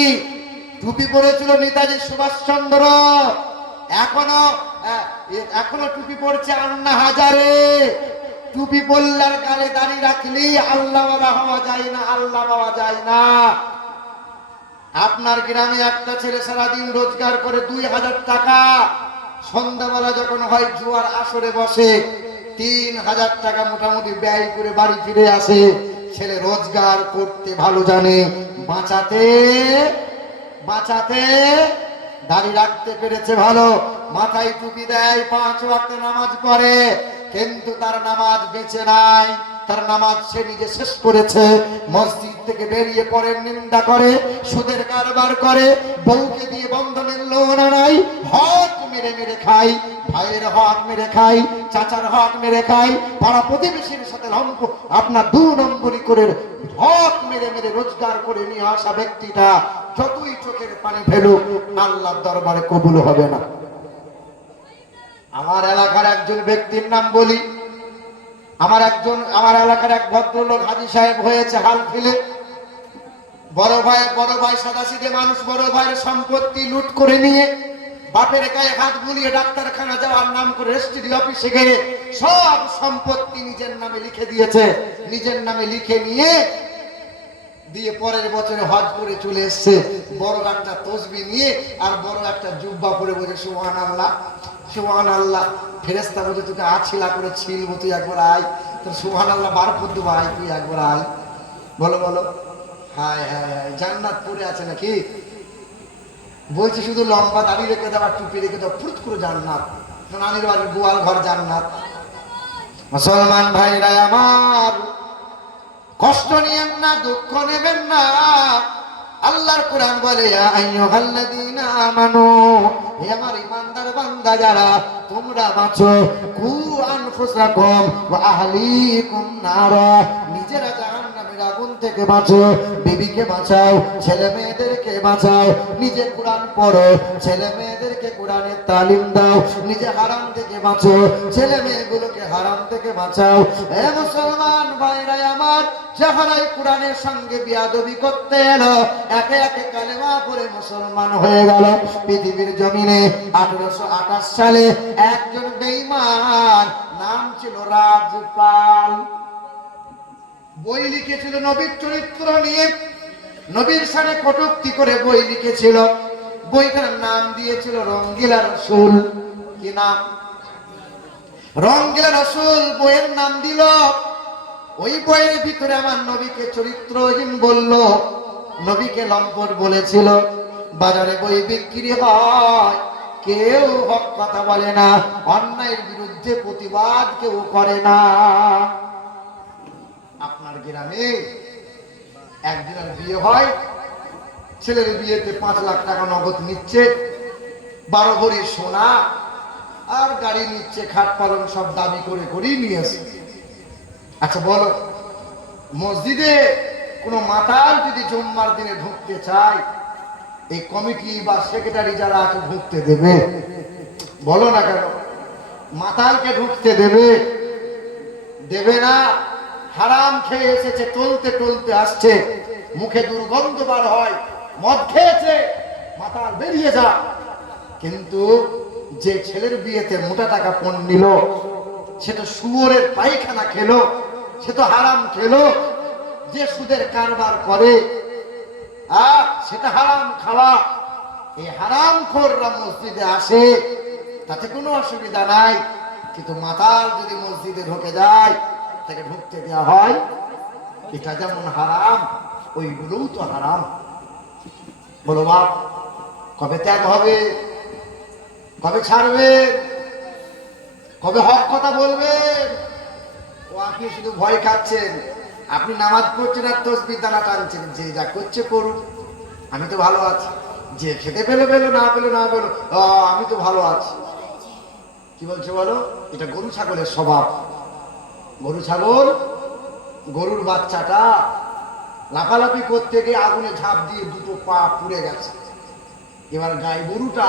টুপি পরেছিল নেতাজি সুভাষচন্দ্র, এখনো টুপি পড়ছে আন্না হাজারে। টুপি পরলে আর গালে দাড়ি রাখলি আল্লাহ হওয়া যায় না, আল্লাহ পাওয়া যায় না। আপনার গ্রামে একটা ছেলে সারাদিন রোজগার করে 2000 টাকা, সন্ধ্যাবেলা যখন হয় জুয়ার আসরে বসে 3000 টাকা মোটামুটি ব্যয় করে বাড়ি ফিরে আসে। ছেলে রোজগার করতে ভালো জানে, বাঁচাতে বাঁচাতে দাড়ি রাখতে পেরেছে ভালো, মাথায় টুপি দেয়, 5 ওয়াক্ত নামাজ পড়ে, কিন্তু তার নামাজ বেঁচে নাই। তার নামাজ সে নিজে শেষ করেছে। মসজিদ থেকে বেরিয়ে পড়ে নিন্দা করে, সুদের কারবার করে, বউকে দিয়ে বন্ধনের লোন আনাই, হক মেরে মেরে খাই, ভাইয়ের হক মেরে খাই, চাচার হক মেরে খাই, পাড়া প্রতিবেশীর সাথে আপনার 2 নম্বরি করে হক মেরে মেরে রোজগার করে নিয়ে আসা ব্যক্তিটা যতই চোখের পানি ফেলুক, আল্লাহর দরবারে কবুল হবে না। আমার এলাকার একজন ব্যক্তির নাম বলি। আমার এলাকার এক ভদ্রলোক হাজী সাহেব হয়েছে হাল ফেলে। বড় ভাই সাদাসিধে মানুষ, বড় ভাইয়ের সম্পত্তি লুট করে নিয়ে বাপের গায়ে হাত বুলিয়ে ডাক্তারখানা যাওয়ার নাম করে রেজিস্ট্রি অফিসে গিয়ে সব সম্পত্তি নিজের নামে লিখে দিয়েছে। নিজের নামে লিখে নিয়ে দিয়ে পরের বছরে হজ করে চলে এসছে, বড় একটা তসবিহ নিয়ে আর বড় একটা জুব্বা পরে বসে সুবহানাল্লাহ সুবহানাল্লাহ। ফেরেস্তা বলছে তোকে আছিলা করে ছিলবো, তুই একবার আয়। তোর সুবহানাল্লাহ 12 পদ্ম ভাই, তুই একবার আয়। বলো বলো, হায় হায় হায়, জান্নাত পড়ে আছে নাকি? বলছে শুধু লম্বা দাড়ি রেখে দাও আর টুপি রেখে দাও, ফুট করে জান্নাত। নানির বাড়ির গোয়াল ঘর জান্নাত। মুসলমান ভাইরা আমার, কষ্ট নিয়েন না, দুঃখ নেবেন না। আল্লাহর কোরআন বলে ইয়া আইয়ুহাল্লাযীনা আমানু, হে আমার ঈমানদার বান্দা যারা, তোমরা বাঁচো, কু আনফুসাকুম ওয়া আহলিকুম নারা, নিজেরা জাহান্নামের আগুন থেকে বাঁচো, বিবিকে বাঁচাও, ছেলে মেয়েদেরকে বাঁচাও। নিজে কোরআন পড়ো, ছেলে মেয়েদেরকে কোরআনের তালিম দাও। নিজে হারাম থেকে বাঁচো, ছেলে মেয়েগুলোকে হারাম থেকে বাঁচাও। হে মুসলমান ভাইরা আমার, যাহারাই কোরআনের সঙ্গে বিয়াদবি করতে এলো, একে একে কালেমা পড়ে মুসলমান হয়ে গেল। পৃথিবীর জমিনে 1828 সালে একজন বেঈমান, নাম ছিল রাজপাল, বই লিখেছিল নবীর চরিত্র নিয়ে, নবীর সামনে কটূক্তি করে বই লিখেছিল। বইটার নাম দিয়েছিল রঙ্গিলা রসুল। কি নাম? রঙ্গিলা রসুল বইয়ের নাম দিল। ওই বইয়ের ভিতরে আমার নবীকে চরিত্রহীন বলল, নবীকে লম্পট বলেছিল। বাজারে বই বিক্রি হয়, কেউ হক কথা বলে না, অন্যায়ের বিরুদ্ধে প্রতিবাদ কেউ করে না। আপনার গ্রামে একদিনের বিয়ে হয়, ছেলের বিয়েতে 5 লাখ টাকা নগদ নিচ্ছে, 12 ভরি সোনা আর গাড়ি নিচ্ছে, খাট পালং সব দাবি করে করেই নিয়ে আসে। আচ্ছা বলো, মসজিদে কোনো মাতাল যদি জুম্মার দিনে ঢুকতে চায়, এই কমিটি বা সেক্রেটারি যারা আছে ঢুকতে দেবে? বলো না কেন? মাতালকে ঢুকতে দেবে? দেবে না। হারাম খেয়ে এসেছে, টলতে টলতে আসছে, মুখে দুর্গন্ধ বার হয়, মদ খেয়েছে, মাতাল বেরিয়ে যা। কিন্তু যে ছেলের বিয়েতে মোটা টাকা পণ নিল, সে তো শুয়োরের পায়খানা খেলো, সে তো হারাম খেলো। যে সুদের কারবার করে সেটা হারাম খাওয়া। এই হারাম খোররা মসজিদে আসে, তাতে কোনো অসুবিধা নাই। কিন্তু মাতাল যদি মসজিদে ঢুকে যায়, তাকে ঢুকতে দেওয়া হয়। এটা যেমন হারাম, ওইগুলোও তো হারাম। বলো বাপ, কবে ত্যাগ হবে? কবে ছাড়বে? কবে হক কথা বলবেন? ও আপনি শুধু ভয় খাচ্ছেন, আপনি নামাজ পড়ছেন আর তসবিহ দানা টানছেন, যে যা করছে করুন, আমি তো ভালো আছি। যে খেতে পেলো পেলো, না পেলো না পেলো, আমি তো ভালো আছি। কি বলছে বলো? এটা গরু ছাগলের স্বভাব। গরু ছাগল, গরুর বাচ্চাটা লাফালাফি করতে গিয়ে আগুনে ঝাঁপ দিয়ে 2টো পা পুড়ে গেছে। এবার গাই গরুটা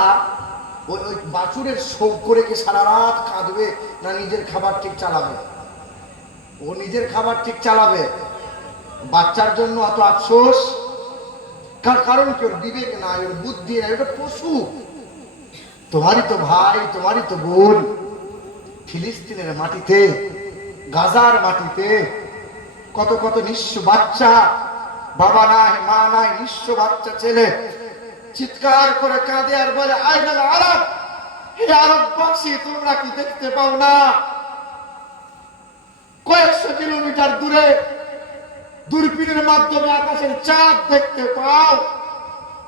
ওই বাছুরের শোক করে কি সারা রাত কাঁদবে, না নিজের খাবার ঠিক চালাবে? ও নিজের খাবার ঠিক চালাবে। বাচ্চার জন্য অত আফসোস, কারণ কি? ওর বিবেক নাই, ওর বুদ্ধি নাই, ওটা পশু। তোমারই তো ভাই, তোমারই তো বোন ফিলিস্তিনের মাটিতে, গাজার মাটিতে কত কত নিঃস্ব বাচ্চা, বাবা নাই মা নাই, নিঃস্ব বাচ্চা ছেলে চিৎকার করে কাঁদে আর বলে আইনাল আরব, হে আরববাসী, তোমরা কি দেখতে পাও না কয়েকশো কিলোমিটার দূরে দূরবীনের মাধ্যমে আকাশের চাঁদ দেখতে পাও,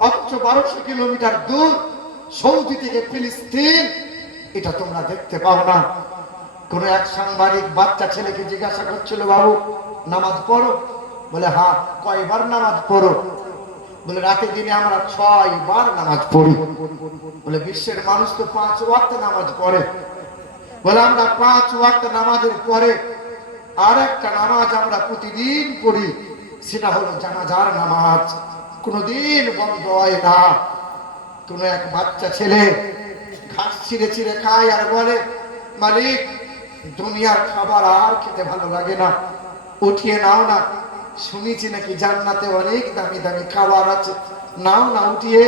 অথচ 1200 কিলোমিটার দূর সৌদি থেকে ফিলিস্তিন এটা তোমরা দেখতে পাও না? কোন এক সাংবাদিক বাচ্চা ছেলেকে জিজ্ঞাসা করছিল, বাবু নামাজ পড়ো? বলে হ্যাঁ। কয়বার নামাজ পড়ো? বলে রাতে দিনে আমরা 6 বার নামাজ পড়ি। বলে বিশ্বের মানুষ তো 5 ওয়াক্ত নামাজ পড়ে। বলে আমরা 5 ওয়াক্ত নামাজের পরে আর একটা নামাজ আমরা প্রতিদিন পড়ি, সেটা হলো জানাজার নামাজ, কোনোদিন বন্ধ হয় না। কোন এক বাচ্চা ছেলে ঘাস ছিঁড়ে ছিঁড়ে খায় আর বলে, মালিক দুনিয়ার খাবার আর খেতে ভালো লাগে না, উঠিয়ে নাও না, শুনেছি নাকি জান্নাতে অনেক দামি দামি খাবার আছে, নাও না উঠিয়ে।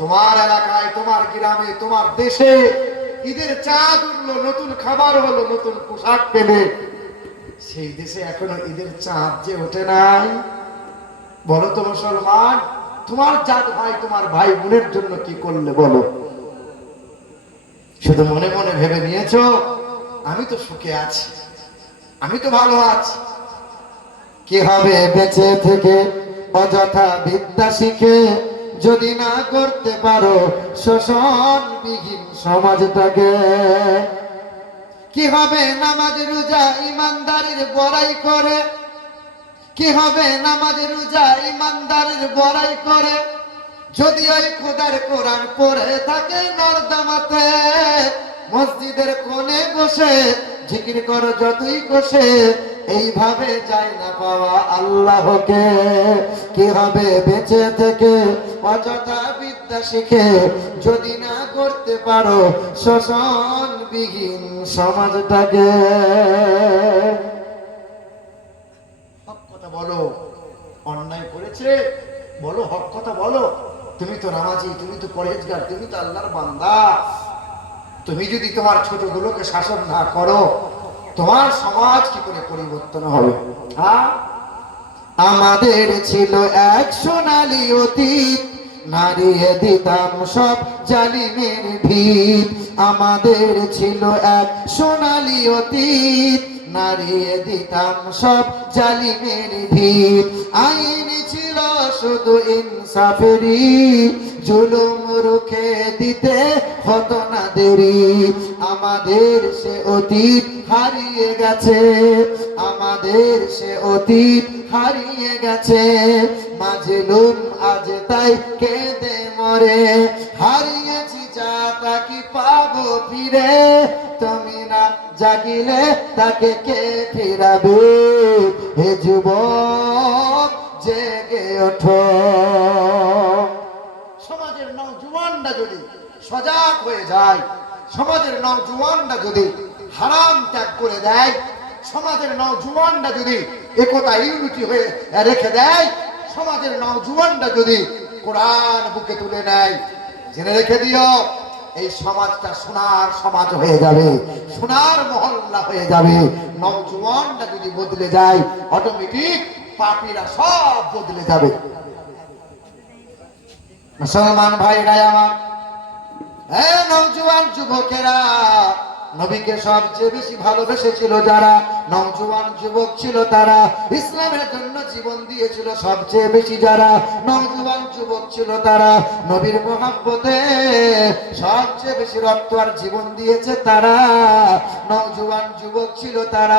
তোমার এলাকায়, তোমার গ্রামে, তোমার দেশে ঈদের চাঁদ উঠলো, নতুন খাবার হলো, নতুন পোশাক পেলে, সেই দেশে এখনো ঈদের চাঁদ যে ওঠে নাই। বলো তো মুসলমান, তোমার জাত ভাই, তোমার ভাই বোনের জন্য কি করলে বলো? শুধু মনে মনে ভেবে নিয়েছো আমি তো সুখে আছি, আমি তো ভালো আছি। কি হবে বেঁচে থেকে অযথা বিদ্যা শিখে, যদি না করতে পারো শোষণবিহীন সমাজটাকে? কি হবে নামাজ রোজা ইমানদারির বড়াই করে, কি হবে নামাজ রোজা ইমানদারির বড়াই করে, যদি ওই খোদার কোরআন পড়ে থাকে নর্দমাতে, মসজিদের কোণে বসে জিকির করো যতই কষে, এইভাবে যায় না পাওয়া আল্লাহকে? কি হবে বেঁচে থেকে অযথা বিদ্যা শিখে, যদি না করতে পারো শোষণবিহীন সমাজটাকে? হক কথা বলো, অন্যায় করেছে বলো, হক কথা বলো। তুমি তো নামাজি, তুমি তো পরহেজগার, তুমি তো আল্লাহর বান্দা। তুমি যদি তোমার ছোটগুলোকে শাসন না করো, তোমার সমাজ কি করে পরিবর্তন হবে? আমাদের ছিল এক সোনালী অতীত, নাড়িয়ে দিতাম সব জালিমের ভিত। আমাদের ছিল এক সোনালী অতীত, নাড়িয়ে দিতাম সব জালিমের ভিত। আইন ছিল শুধু ইনসাফেরই, জুলুম রুখে দিতে হতো না দেরি। আমাদের সে অতীত হারিয়ে গেছে, আমাদের সে অতীত হারিয়ে গেছে। মাজলুম আজ তাই কেঁদে মরে, হারিয়েছি যা তা কি পাবো ফিরে? তুমি না জাগিলে তাকে কে ফিরাবে? হে যুবক জেগে ওঠো। সমাজের নওজোয়ানরা যদি সজাগ হয়ে যায়, সমাজের নওজোয়ানরা যদি হারাম ত্যাগ করে দেয়, সমাজের নওজোয়ানরা যদি একতা ইউনিটি হয়ে রেখে দেয়, সমাজের নওজোয়ানরা যদি কোরআন বুকে তুলে নেয়, জেনে রেখে দিও এই সমাজটা সোনার সমাজ হয়ে যাবে, সোনার মহল্লা হয়ে যাবে। নওজোয়ানরা যদি বদলে যায়, অটোমেটিক পাপীরা সব বদলে যাবে। মুসলমান ভাইরা আমার, নওজোয়ান যুবকেরা, নবীকে সবচেয়ে বেশি ভালোবেসেছিল যারা নওজোয়ান যুবক ছিল, তারা ইসলামের জন্য জীবন দিয়েছিল সবচেয়ে বেশি যারা নওজোয়ান যুবক ছিল, তারা নবীর মহব্বতে সবচেয়ে বেশি রক্ত আর জীবন দিয়েছে তারা নওজোয়ান যুবক ছিল। তারা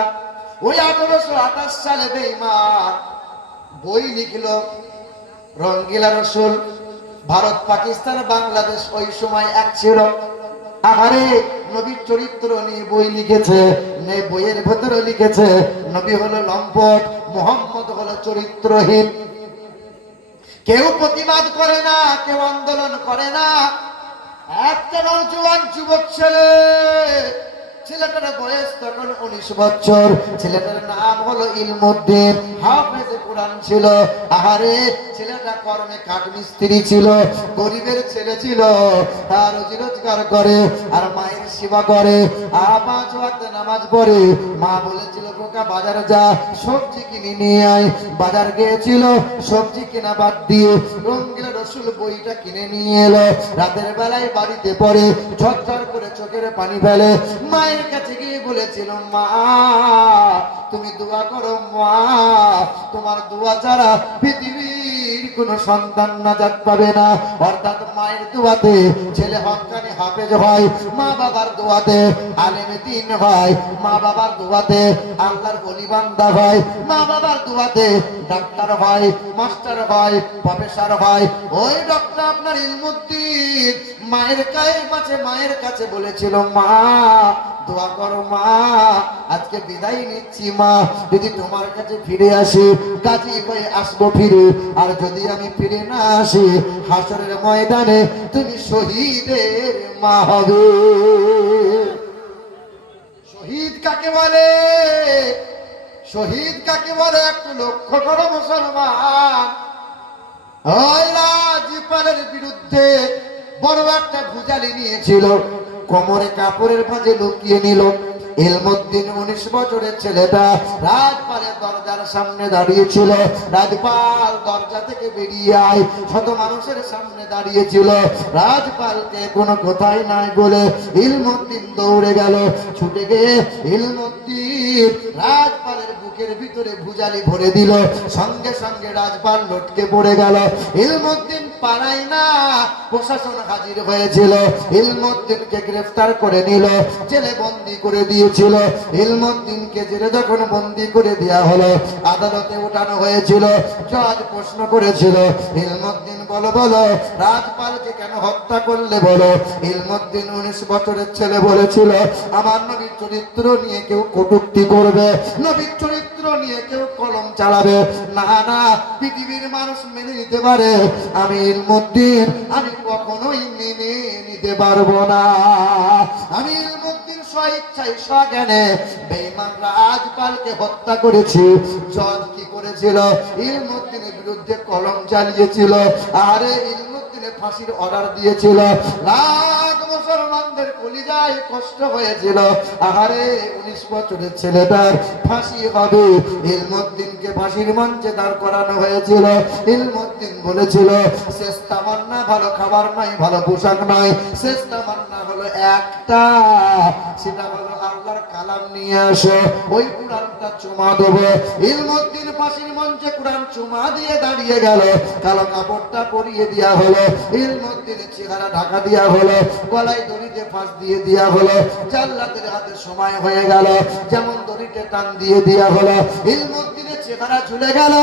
ওই 1828 সালে বেঈমান বই লিখলো রঙ্গিলা রসুল। ভারত পাকিস্তান বাংলাদেশ ওই সময় এক ছিল। আহারে নবীর চরিত্র নিয়ে বই লিখেছে, বইয়ের ভেতরে লিখেছে নবী হলো লম্পট, মুহাম্মদ হলো চরিত্রহীন। কেউ প্রতিবাদ করে না, কেউ আন্দোলন করে না। একটা নওজোয়ান যুবক ছেলে, ছেলেটার বয়স তখন 19 বছর, ছেলেটার নাম হলো ইলমুদ্দিন, হাফেজে কোরআন ছিল। আহারে ছেলেটা কর্মে কাঠ মিস্ত্রি ছিল, গরিবের ছেলে ছিল, তার রুজি রোজগার করে আর মায়ের সেবা করে, 5 ওয়াক্ত নামাজ পড়ে। মা বলেছিল খোকা বাজারে যা, সবজি কিনে নিয়ে আয়। বাজার গিয়েছিল, সবজি কেনা বাদ দিয়ে রঙ্গিলা রসুল বইটা কিনে নিয়ে এলো। রাতের বেলায় বাড়িতে পড়ে ঝরঝর করে চোখের পানি ফেলে। মায়ের কাছে গিয়ে বলেছিল, মা তুমি দোয়া করো, মা তোমার দোয়া ছাড়া পৃথিবীর কোন সন্তান নাজাত পাবে না। অর্থাৎ মায়ের দোয়াতে ছেলে হক্কানি হাফেজ হয়, মা বাবার দোয়াতে আলেমে দ্বীন হয়, মা বাবার দোয়াতে আল্লাহর ওলি বান্দা হয়, মা বাবার দোয়াতে ডাক্তার হয়, মাস্টার হয়, প্রফেসর হয়। ওই ডক্টর আপনার ইলমুদ্দিন মায়ের মায়ের কাছে বলেছিল, মা দোয়া করো, মা আজকে বিদায় নিচ্ছি, মা যদি তোমার কাছে ফিরে আসি গাজী হয়ে আসবো ফিরে, আর যদি আমি ফিরে না আসি হাসরের ময়দানে তুমি শহীদের মা হবে। শহীদ কাকে বলে? শহীদ কাকে বলে একটু লক্ষ্য করো মুসলমান। ওই রাজপালের বিরুদ্ধে বড় একটা ভুজালি নিয়েছিল, কোমরে কাপড়ের ভাঁজে লুকিয়ে নিল। ইলমুদ্দিন 19 বছরের ছেলেটা রাজপালের দরজার সামনে দাঁড়িয়েছিল। রাজপাল দরজা থেকে বেরিয়ে আয়, শত মানুষের সামনে দাঁড়িয়েছিল। রাজপালকে কোনো কথাই নাই বলে ইলমুদ্দিন দৌড়ে গেল। ছুটে গিয়ে ইলমুদ্দিন রাজপালের বুকের ভিতরে ভুজালি ভরে দিল। সঙ্গে সঙ্গে রাজপাল লটকে পড়ে গেল। ইলমুদ্দিন পালায় না, প্রশাসন হাজির হয়েছিল। ইলমুদ্দিনকে গ্রেফতার করে নিল, জেলে বন্দি করে দিয়েছিল। ইলমুদ্দিনকে জেলে যখন বন্দি করে দেওয়া হলো, আদালতে ওঠানো হয়েছিল। জজ প্রশ্ন করেছিল, ইলমুদ্দিন বলো বলো, রাজপালকে কেন হত্যা করলে বলো। ইলমুদ্দিন 19 বছরের ছেলে বলেছিল, আমার নবীর চরিত্র নিয়ে কেউ কটূক্তি করবে, নবীর চরিত্র নিয়ে কেউ কলম চালাবে না, না পৃথিবীর মানুষ মেনে নিতে পারে, আমি ইলমুদ্দিন আমি কখনোই মেনে নিতে পারবো না। আমি ইলমুদ্দিন স্বইচ্ছায় স্বজ্ঞানে বেঈমান রাজপালকে হত্যা করেছি। জজ কি করেছিল? ইলমুদ্দিনের বিরুদ্ধে কলম চালিয়েছিল। আরে ইলমুদ্দিনের ফাঁসির অর্ডার দিয়েছিল। লাখ মুসলমানদের কলিজায় কষ্ট হয়েছিল। আরে 19 বছরের ছেলেটার ফাঁসি হবে। ইলমুদ্দিনকে ফাঁসির মঞ্চে দাঁড় করানো হয়েছিল। ইলমুদ্দিন বলেছিল, শেষ তামান্না ভালো খাবার নয়, ভালো পোশাক নয়, শেষ তামান্না হলো একটা, সেটা হলো আল্লাহর কালাম নিয়ে আসো, ওই কুরআনটা চুমা দেবো। ইলমুদ্দিন ফাঁসির মঞ্চে কুরআন চুমা দিয়ে দাঁড়িয়ে গেল। কালো কাপড়টা পরিয়ে দেওয়া হলো, ইলমুদ্দিনের চেহারা ঢাকা দেওয়া হলো, গলায় দড়িতে ফাঁস দিয়ে দেওয়া হলো। জাল্লাদের হাতে সময় হয়ে গেল, যেমন দড়িতে টান দিয়ে দেওয়া হলো। ইলমুদ্দিনের চেহারা ঝুলে গেল।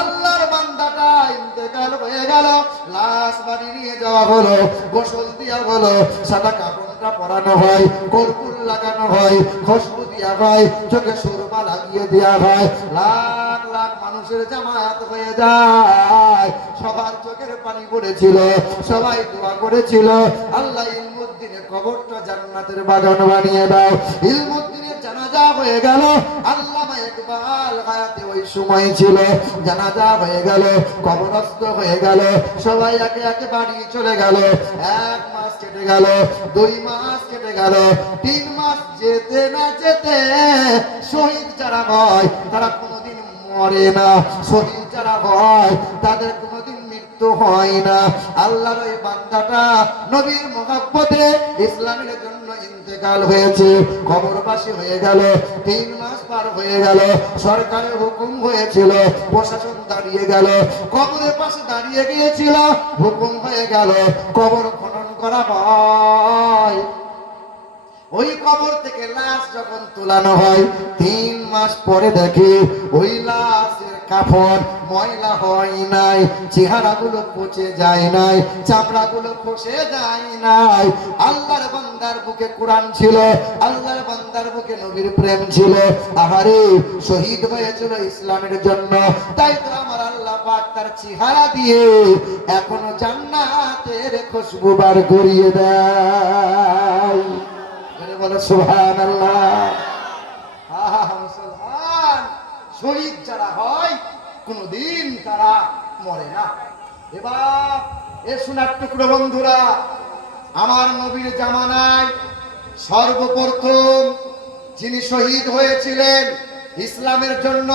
আল্লাহর বান্দাটা ইন্তেকাল হয়ে গেল। লাশ বাড়ি নিয়ে যাওয়া হলো, গোসল দেওয়া হলো, সাদা কাপড়টা পরানো হয়, কর্পূর লাগানো হয়, খুশবু দেওয়া হয়, চোখে সুরমা লাগিয়ে দেওয়া হয়। লাখ লাখ মানুষের জামায়াত হয়ে যায়। সবার চোখের পানি পড়েছিল, সবাই দোয়া করেছিল, আল্লাহ ইলমুদ্দিনের কবরটা জান্নাতের বাগান বানিয়ে দাও। ইলমুদ্দিনের জানাজা হয়ে গেল। আল্লামা ইকবাল হায়াতে ওই সময় ছিল। জানাজা হয়ে গেল, কবরস্থ হয়ে গেল, সবাই একে একে বাড়ি চলে গেল। 1 মাস কেটে গেল, 2 মাস কেটে গেল, 3 মাস যেতে না যেতে শহীদ যারা হয় তারা কোনোদিন মরে না, শহীদ যারা হয় তাদের কোনোদিন মৃত্যু হয় না। আল্লাহর এই বান্দাটা নবীর মহব্বতে ইসলামের জন্য ইন্তেকাল হয়েছে, কবরবাসী হয়ে গেল। 3 মাস পার হয়ে গেল, সরকারের হুকুম হয়েছিল, প্রশাসন দাঁড়িয়ে গেল, কবরের পাশে দাঁড়িয়ে গিয়েছিল, হুকুম হয়ে গেল কবর খনন করা হয়। ওই কবর থেকে লাশ যখন তোলানো হয়, 3 মাস পরে দেখে ওই লাশের কাফন ময়লা হয় নাই, চেহারাগুলো পচে যায় নাই, চামড়াগুলো খসে যায় নাই। আল্লাহর বান্দার বুকে কোরআন ছিল, আল্লাহর বান্দার বুকে নবীর প্রেম ছিল। আহারে শহীদ হয়েছিল ইসলামের জন্য। তাই তো আমার আল্লাহ পাক তার চেহারা দিয়ে এখনো জান্নাতের খুশবু বার করিয়ে দেয়। বলে সুবহানাল্লাহ। মুসলমান শহীদ যারা হয় কোনদিন তারা মরে না। এবার এ সোনার টুকরো বন্ধুরা, আমার নবীর জামানায় সর্বপ্রথম যিনি শহীদ হয়েছিলেন ইসলামের জন্য,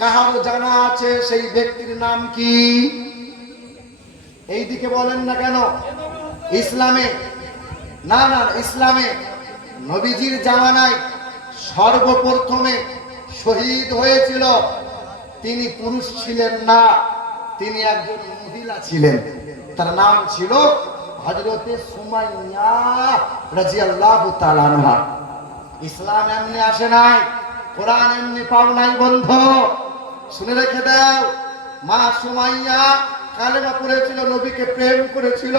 কাহারও জানা আছে সেই ব্যক্তির নাম কি? এই দিকে বলেন না কেন? ইসলামে না, না ইসলামে নবীজির জামানায় সর্বপ্রথমে শহীদ হয়েছিল, তিনি পুরুষ ছিলেন না, তিনি একজন মহিলা ছিলেন। তার নাম ছিল হযরতে সুমাইয়া রাদিয়াল্লাহু তাআলা আনহা। ইসলাম এমনি আসে নাই, কোরআন এমনি পাও নাই বন্ধু, শুনে রেখে দাও। মা সুমাইয়া কালেমা পড়েছিল, নবীকে প্রেম করেছিল।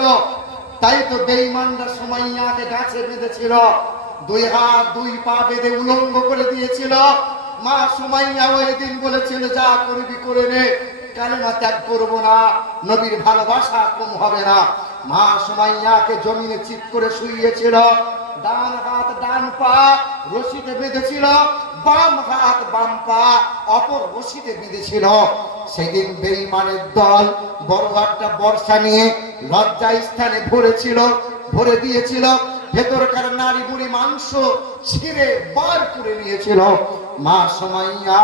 তাই তো বেঈমানরা সুমাইয়াকে গাছে বেঁধেছিল, 2 হাত 2 পা বেঁধে উলঙ্গ করে দিয়েছিল। মা সুমাইয়া ওই দিন বলেছিল, যা করবি করে নে, কালেমা ত্যাগ করবো না, নবীর ভালোবাসা কম হবে না। মা সুমাইয়াকে জমিনে চিৎ করে শুইয়েছিল, ডান হাত ডান পা রশিতে বেঁধেছিল, বাম হাত বাম পা অপর রশিতে বেঁধেছিল। সেদিন বেঈমানের দল বড় একটা বর্ষা নিয়ে লজ্জা স্থানে ভরে দিয়েছিল। ভেতরকার নারী বুড়ি মাংস ছিঁড়ে বার করে নিয়েছিল। মা সুমাইয়া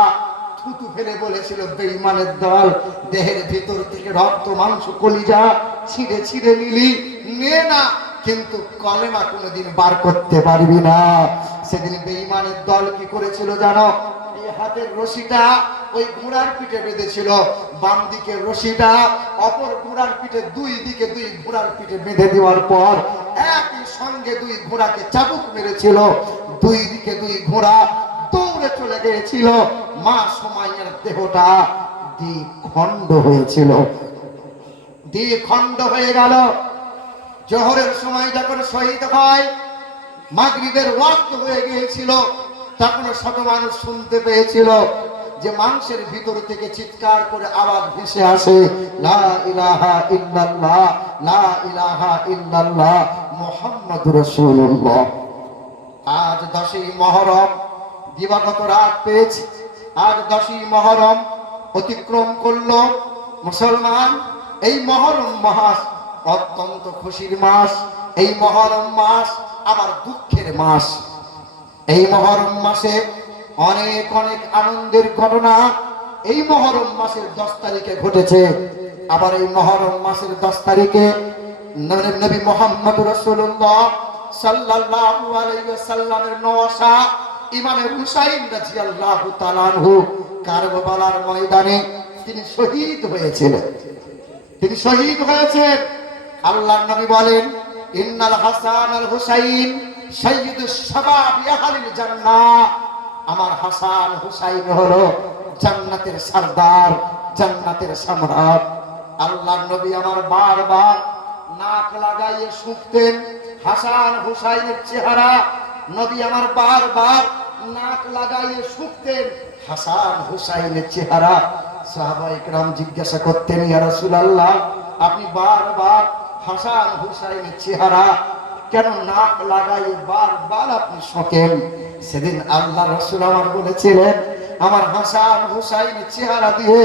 থুতু ফেলে বলেছিল, বেঈমানের দল, দেহের ভিতর থেকে রক্ত মাংস কলিজা ছিঁড়ে ছিঁড়ে নিলি, নে না, কিন্তু কলেমা কোনোদিন বার করতে পারবি না। সেদিন বেঈমানের দল কি করেছিল জানো? এই হাতের রশিটা ওই ঘোড়ার পিঠে বেঁধেছিল, বাম দিকে রশিটা অপর ঘোড়ার পিঠে, দুই দিকে দুই ঘোড়ার পিঠে বেঁধে দেওয়ার পর একই সঙ্গে দুই ঘোড়াকে চাবুক মেরেছিল। দুই দিকে দুই ঘোড়া দৌড়ে চলে গিয়েছিল। মা সুমাইয়ার দেহটা দ্বিখণ্ড হয়েছিল, দ্বিখণ্ড হয়ে গেল। জোহরের সময় যখন শহীদ হয়, মাগরিবের ওয়াক্ত হয়ে গিয়েছিল, তখন শত মানুষ শুনতে পেয়েছিল যে মাংসের ভিতর থেকে চিৎকার করে আওয়াজ ভেসে আসে, লা ইলাহা ইল্লাল্লাহ, লা ইলাহা ইল্লাল্লাহ, মুহাম্মাদুর রাসূলুল্লাহ। আজ 10ই মুহররম, দিবাগত রাত পেয়েছি। আজ 10ই মুহররম অতিক্রম করলো। মুসলমান, এই মুহররম মাস অত্যন্ত খুশির মাস। এই মুহররম মাস আবার দুঃখের মাস। এই মুহররম মাসে অনেক অনেক আনন্দের ঘটনা এই মুহররম মাসের 10 তারিখে ঘটেছে। আবার এই মুহররম মাসের 10 তারিখে নবী মুহাম্মদ রাসূলুল্লাহ সাল্লাল্লাহু আলাইহি ওয়াসাল্লামের নওয়াসা ইমামে হুসাইন রাদিয়াল্লাহু তাআলা আনহু কারবালার ময়দানে তিনি শহীদ হয়েছিলেন। তিনি শহীদ হয়েছেন। আল্লাহর নবী বলেন, ইন্নাল হাসান আল হুসাইন সাইয়্যিদুশ শাবাবি আহলিল জান্নাহ। আমার হাসান হুসাইন হলো জান্নাতের সরদার, জান্নাতের সম্রাট। আল্লাহর নবী আমার বারবার নাক লাগাইয়ে শুঁকতেন হাসান হুসাইনের চেহারা। নবী আমার বারবার নাক লাগাইয়ে শুঁকতেন হাসান হুসাইনের চেহারা। সাহাবায়ে কেরাম জিজ্ঞাসা করতেন, ইয়া রাসূলুল্লাহ, আপনি বারবার হাসান হুসাইনের চেহারা কেন নাক লাগাইয়ে বারবার আপনি শোকেন? সেদিন আল্লাহ রাসূল আমার বলেছিলেন, আমার হাসান হুসাইনের চেহারা দিয়ে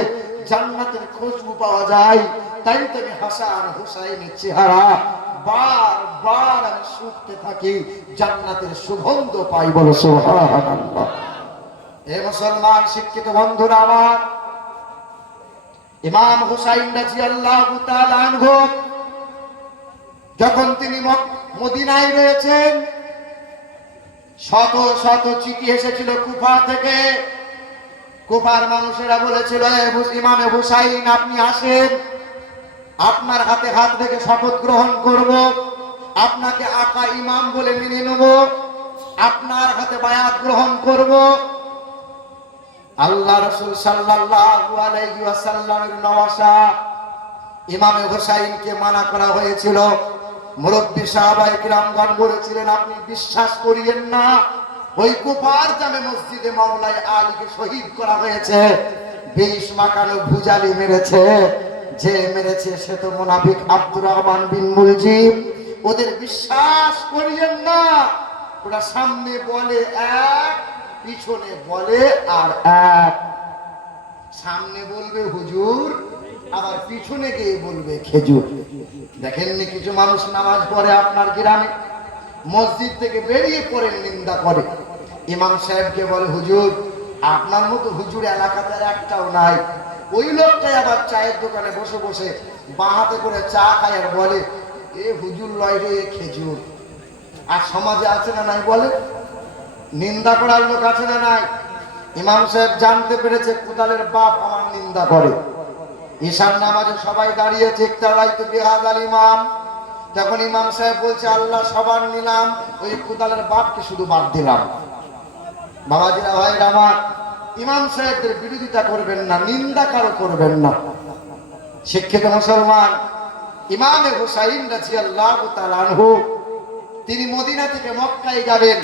জান্নাতের খুশবু পাওয়া যায়, তাই তো আমি হাসান হুসাইনের চেহারা বারবার আমি শুঁকতে থাকি, জান্নাতের সুগন্ধ পাই। বলো সুবহানাল্লাহ। এ মুসলমান শিক্ষিত বন্ধুরা আমার, ইমাম হুসাইন রাদিয়াল্লাহু তাআলা আনহু যখন তিনি মদিনায় রয়েছেন, শত শত চিঠি এসেছিল কুফা থেকে। কুফার মানুষেরা বলেছিল, ইমামে হুসাইন আপনি আসেন, আপনার হাতে হাত রেখে শপথ গ্রহণ করব, আপনাকে আকা ইমাম বলে মেনে নেব, আপনার হাতে বায়াত গ্রহণ করব। আল্লাহ রাসূল সাল্লাল্লাহু আলাইহি ওয়াসাল্লামের নওয়াসা ইমামে হুসাইনকে মানা করা হয়েছিল। মুরব্বী সাহাবায়ে কিরামগণ বলেছিলেন, আপনি বিশ্বাস করিয়েন না, ওই কুফার জামে মসজিদে মাওলায়ে আলীকে শহীদ করা হয়েছে। 20 মাকানো ভুজালি মেরেছে। যে মেরেছে সে তো মুনাফিক আব্দুর রহমান বিন মুলজিম। ওদের বিশ্বাস করিয়েন না। ওরা সামনে বলে এক, পিছনে বলে আর এক। সামনে বলবে হুজুর, আবার পিছনে গিয়ে বলবে খেজুর। দেখেননি কিছু মানুষ নামাজ পড়ে আপনার গ্রামে, মসজিদ থেকে বেরিয়ে পড়ে নিন্দা করে। ইমাম সাহেবকে বলে, হুজুর আপনার মতো হুজুর এলাকাতে একটাও নাই। ওই লোকটাই আবার চায়ের দোকানে বসে বসে বাঁ হাতে করে চা খায় আর বলে, এ হুজুর লয় রে, খেজুর। আর সমাজে আছে না নাই বলে? নিন্দা করার লোক আছে না নাই? ইমাম সাহেব জানতে পেরেছে কোদালের বাপ আমার নিন্দা করে। ঈশার নামাজে সবাই দাঁড়িয়েছে, তারাই তো বেহাজাল ইমাম। তখন ইমাম সাহেব বলছে, আল্লাহ সবার নিলাম, ওই কোদালের বাপকে শুধু বাদ দিলাম। বাবাজিরা ভাইরা আমার, ইমাম সাহেবদের বিরোধিতা করবেন না, নিন্দা কারো করবেন না। শিক্ষিত মুসলমান, ইমামে হুসাইন রাদিয়াল্লাহু তাআলা আনহু তিনি মদিনা থেকে মক্কায় যাবেন।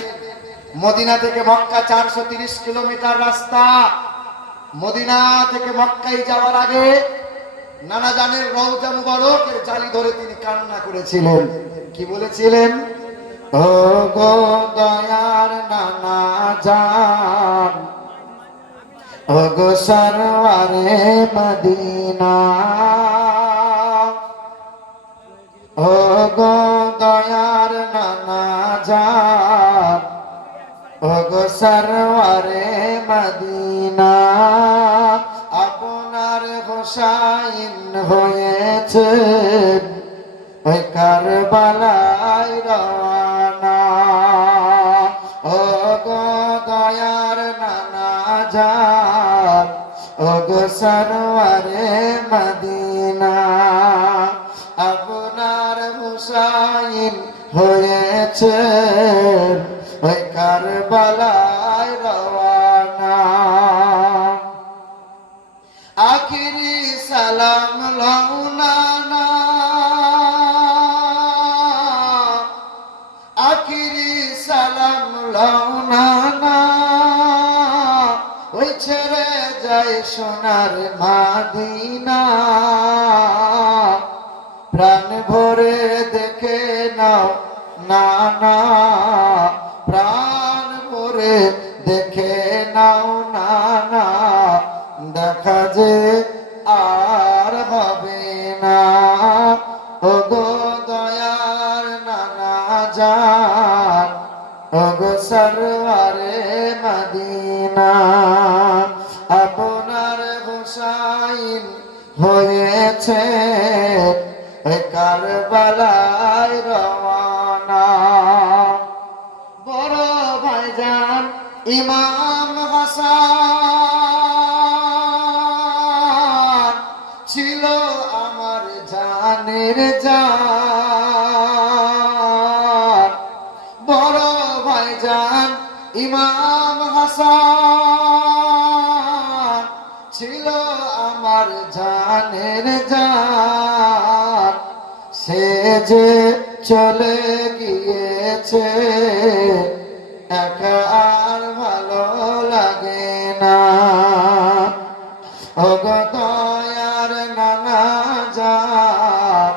মদিনা থেকে মক্কা 430 কিলোমিটার রাস্তা। মদিনা থেকে মক্কায় যাওয়ার আগে নানা জানের রওজা মুবারকের জালি ধরে তিনি কান্না করেছিলেন। কি বলেছিলেন? ও গো দয়ার নানা জান, ও গো সরওয়ারে মদিনা, ও গো দয়ার নানা জান ওগো সরওয়ারে মদিনা আপনার হোসাইন হয়েছে ওই কারবালায় রওয়ানা ওগো দয়ার নানা জান ওগো সরওয়ারে মদিনা আপনার হুসাইন হয়েছে ওই কারবালায় রওয়ানা আখিরি সালাম লওনানা আখিরি সালাম লওনানা ওই ছেড়ে যায় সোনার মদিনা প্রাণ ভরে দেখে নাও নানা প্রাণ ভরে দেখে নাও নানা দেখা যে আর হবে না ওগো দয়ার নানা জান ওগো সরওয়ারে মদিনা আপনার হুসাইন হয়েছে কারবালায় রওয়ানা বড় ভাইজান ইমাম হাসান ছিল আমার জানের জান বড় ভাইজান ইমাম হাসান ছিল আমার জানের জান সে যে চলে গিয়েছে একা আর ভালো লাগে না ওগো দয়ার নানা জান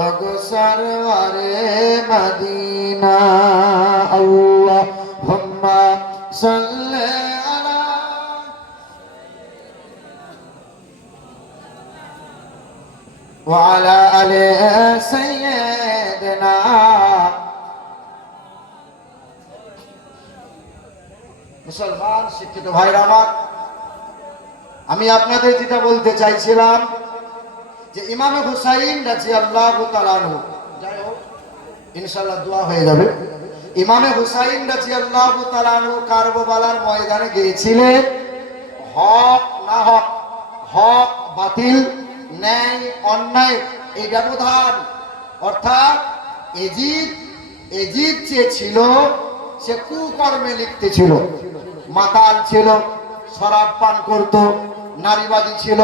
ওগো সরওয়ারে মদিনা আল্লাহুম্মা সাল্লি আলা ওয়া আলা আলি সাইয়্যিদিনা মুসলমান শিক্ষিত ভাইরা আমার আমি আপনাদের যেটা বলতে চাইছিলাম যে ইমাম হুসাইন রাদিয়াল্লাহু তাআলা আনহু যাই হোক ইনশাআল্লাহ দোয়া হয়ে যাবে ইমাম হুসাইন রাদিয়াল্লাহু তাআলা আনহু কারবালার ময়দানে গিয়েছিলেন হক না হক হক বাতিল ন্যায় অন্যায় এই ব্যবধান অর্থাৎ এজিদ যে ছিল সে কুকর্মে লিপ্ত ছিল মাতাল ছিল শরাব পান করত নারীবাদী ছিল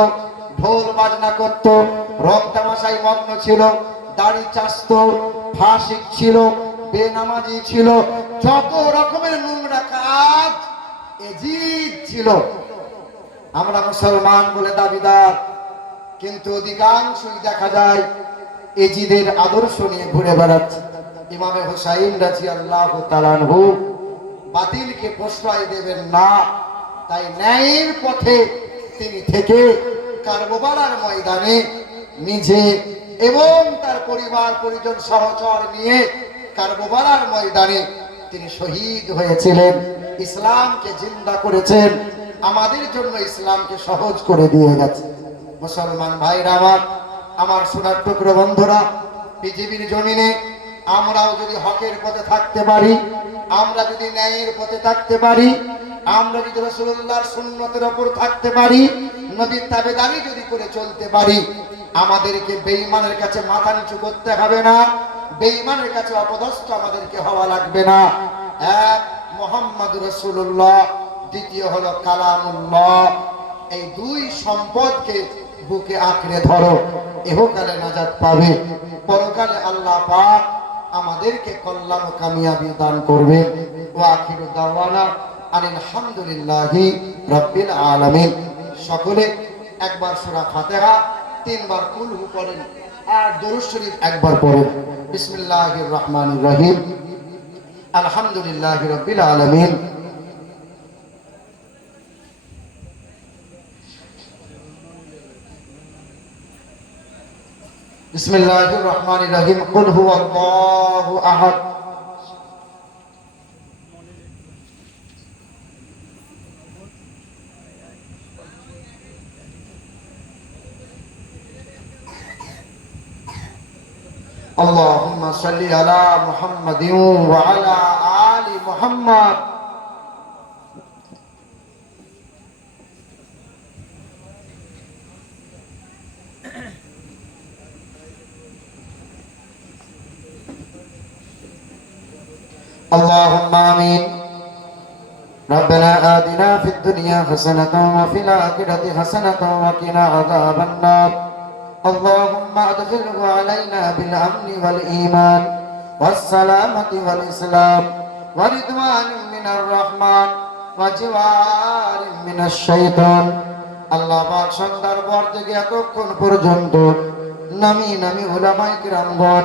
ঢোল বাজনা করত রং তামাশায় মগ্ন ছিল দাড়ি চাষত ফাসিক ছিল বেনামাজি ছিল যত রকমের নোংরা কাজ এজিদ ছিল আমরা মুসলমান বলে দাবিদার কিন্তু অধিকাংশই দেখা যায় এজিদের আদর্শ নিয়ে ঘুরে বেড়াচ্ছে ইমামে হুসাইন রাদিয়াল্লাহু তাআলা আনহু বাতিলকে প্রশ্রয় দেবেন না তাই ন্যায়ের পথে তিনি থেকে কারবালার ময়দানে নিজে এবং তার পরিবার পরিজন সহচর নিয়ে কারবালার ময়দানে তিনি শহীদ হয়েছিলেন ইসলামকে জিন্দা করেছেন আমাদের জন্য ইসলামকে সহজ করে দিয়ে গেছে মুসলমান ভাইরা আমার সোনার টুকরো বন্ধুরা পৃথিবীর জমিনে আমরাও যদি হকের পথে থাকতে পারি আমরা যদি ন্যায়ের পথে থাকতে পারি আমরা যদি রাসূলুল্লাহর সুন্নতের উপর থাকতে পারি নবীর তাবেদারি যদি করে চলতে পারি আমাদেরকে বেঈমানের কাছে মাথা নিচু করতে হবে না বেঈমানের কাছে অপদস্থ আমাদেরকে হওয়া লাগবে না এক মুহাম্মদুর রাসূলুল্লাহ দ্বিতীয় হলো কালামুল্লাহ এই দুই সম্পদকে বুকে আঁকড়ে ধরো ইহকালে নাজাত পাবে পরকালে আল্লাহ পাক আমাদেরকে কল্যাণ ও কামিয়াবি দান করবে ওয়া আখিরু দাওয়ানা আলহামদুলিল্লাহি রাব্বিল আলামিন সকলে একবার সূরা ফাতিহা তিনবার কুল হু পড়েন আর দরুদ শরীফ একবার পড়েন বিসমিল্লাহির রহমানির রহিম আলহামদুলিল্লাহি রাব্বিল আলামিন বিসমিল্লাহির রহমানির রহিম কুল হুয়াল্লাহু আহাদ اللهم صل على محمد وعلى آل محمد اللهم آمين ربنا آتنا في الدنيا حسنة وفي الآخرة حسنة وقنا عذاب النار اللهم ادخله علينا بالأمن والإيمان والسلامة والإسلام ورضوان من الرحمن وجوار من الشيطان আল্লাহ পাক সন্ধ্যার পর থেকে এতক্ষণ পর্যন্ত নামি নামি উলামায়ে কিরামগণ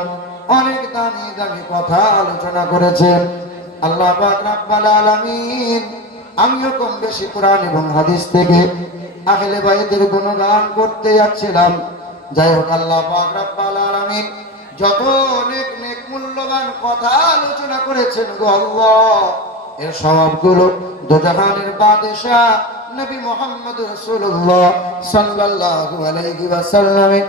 অনেক দামি দামি কথা আলোচনা করেছেন। আল্লাহ পাক রব্বুল আলামিন আমিও কম বেশি কোরআন এবং হাদিস থেকে আহলে বাইতের গুণগান করতে যাচ্ছিলাম। যাই হোক, আল্লাহ পাক রব্বুল আলামিন যত নেক নেক মূল্যবান কথা আলোচনা করেছেন গো আল্লাহ, এর সবগুলো দুজাহানের বাদশা নবী মুহাম্মদ রাসূলুল্লাহ সাল্লাল্লাহু আলাইহি ওয়াসাল্লাম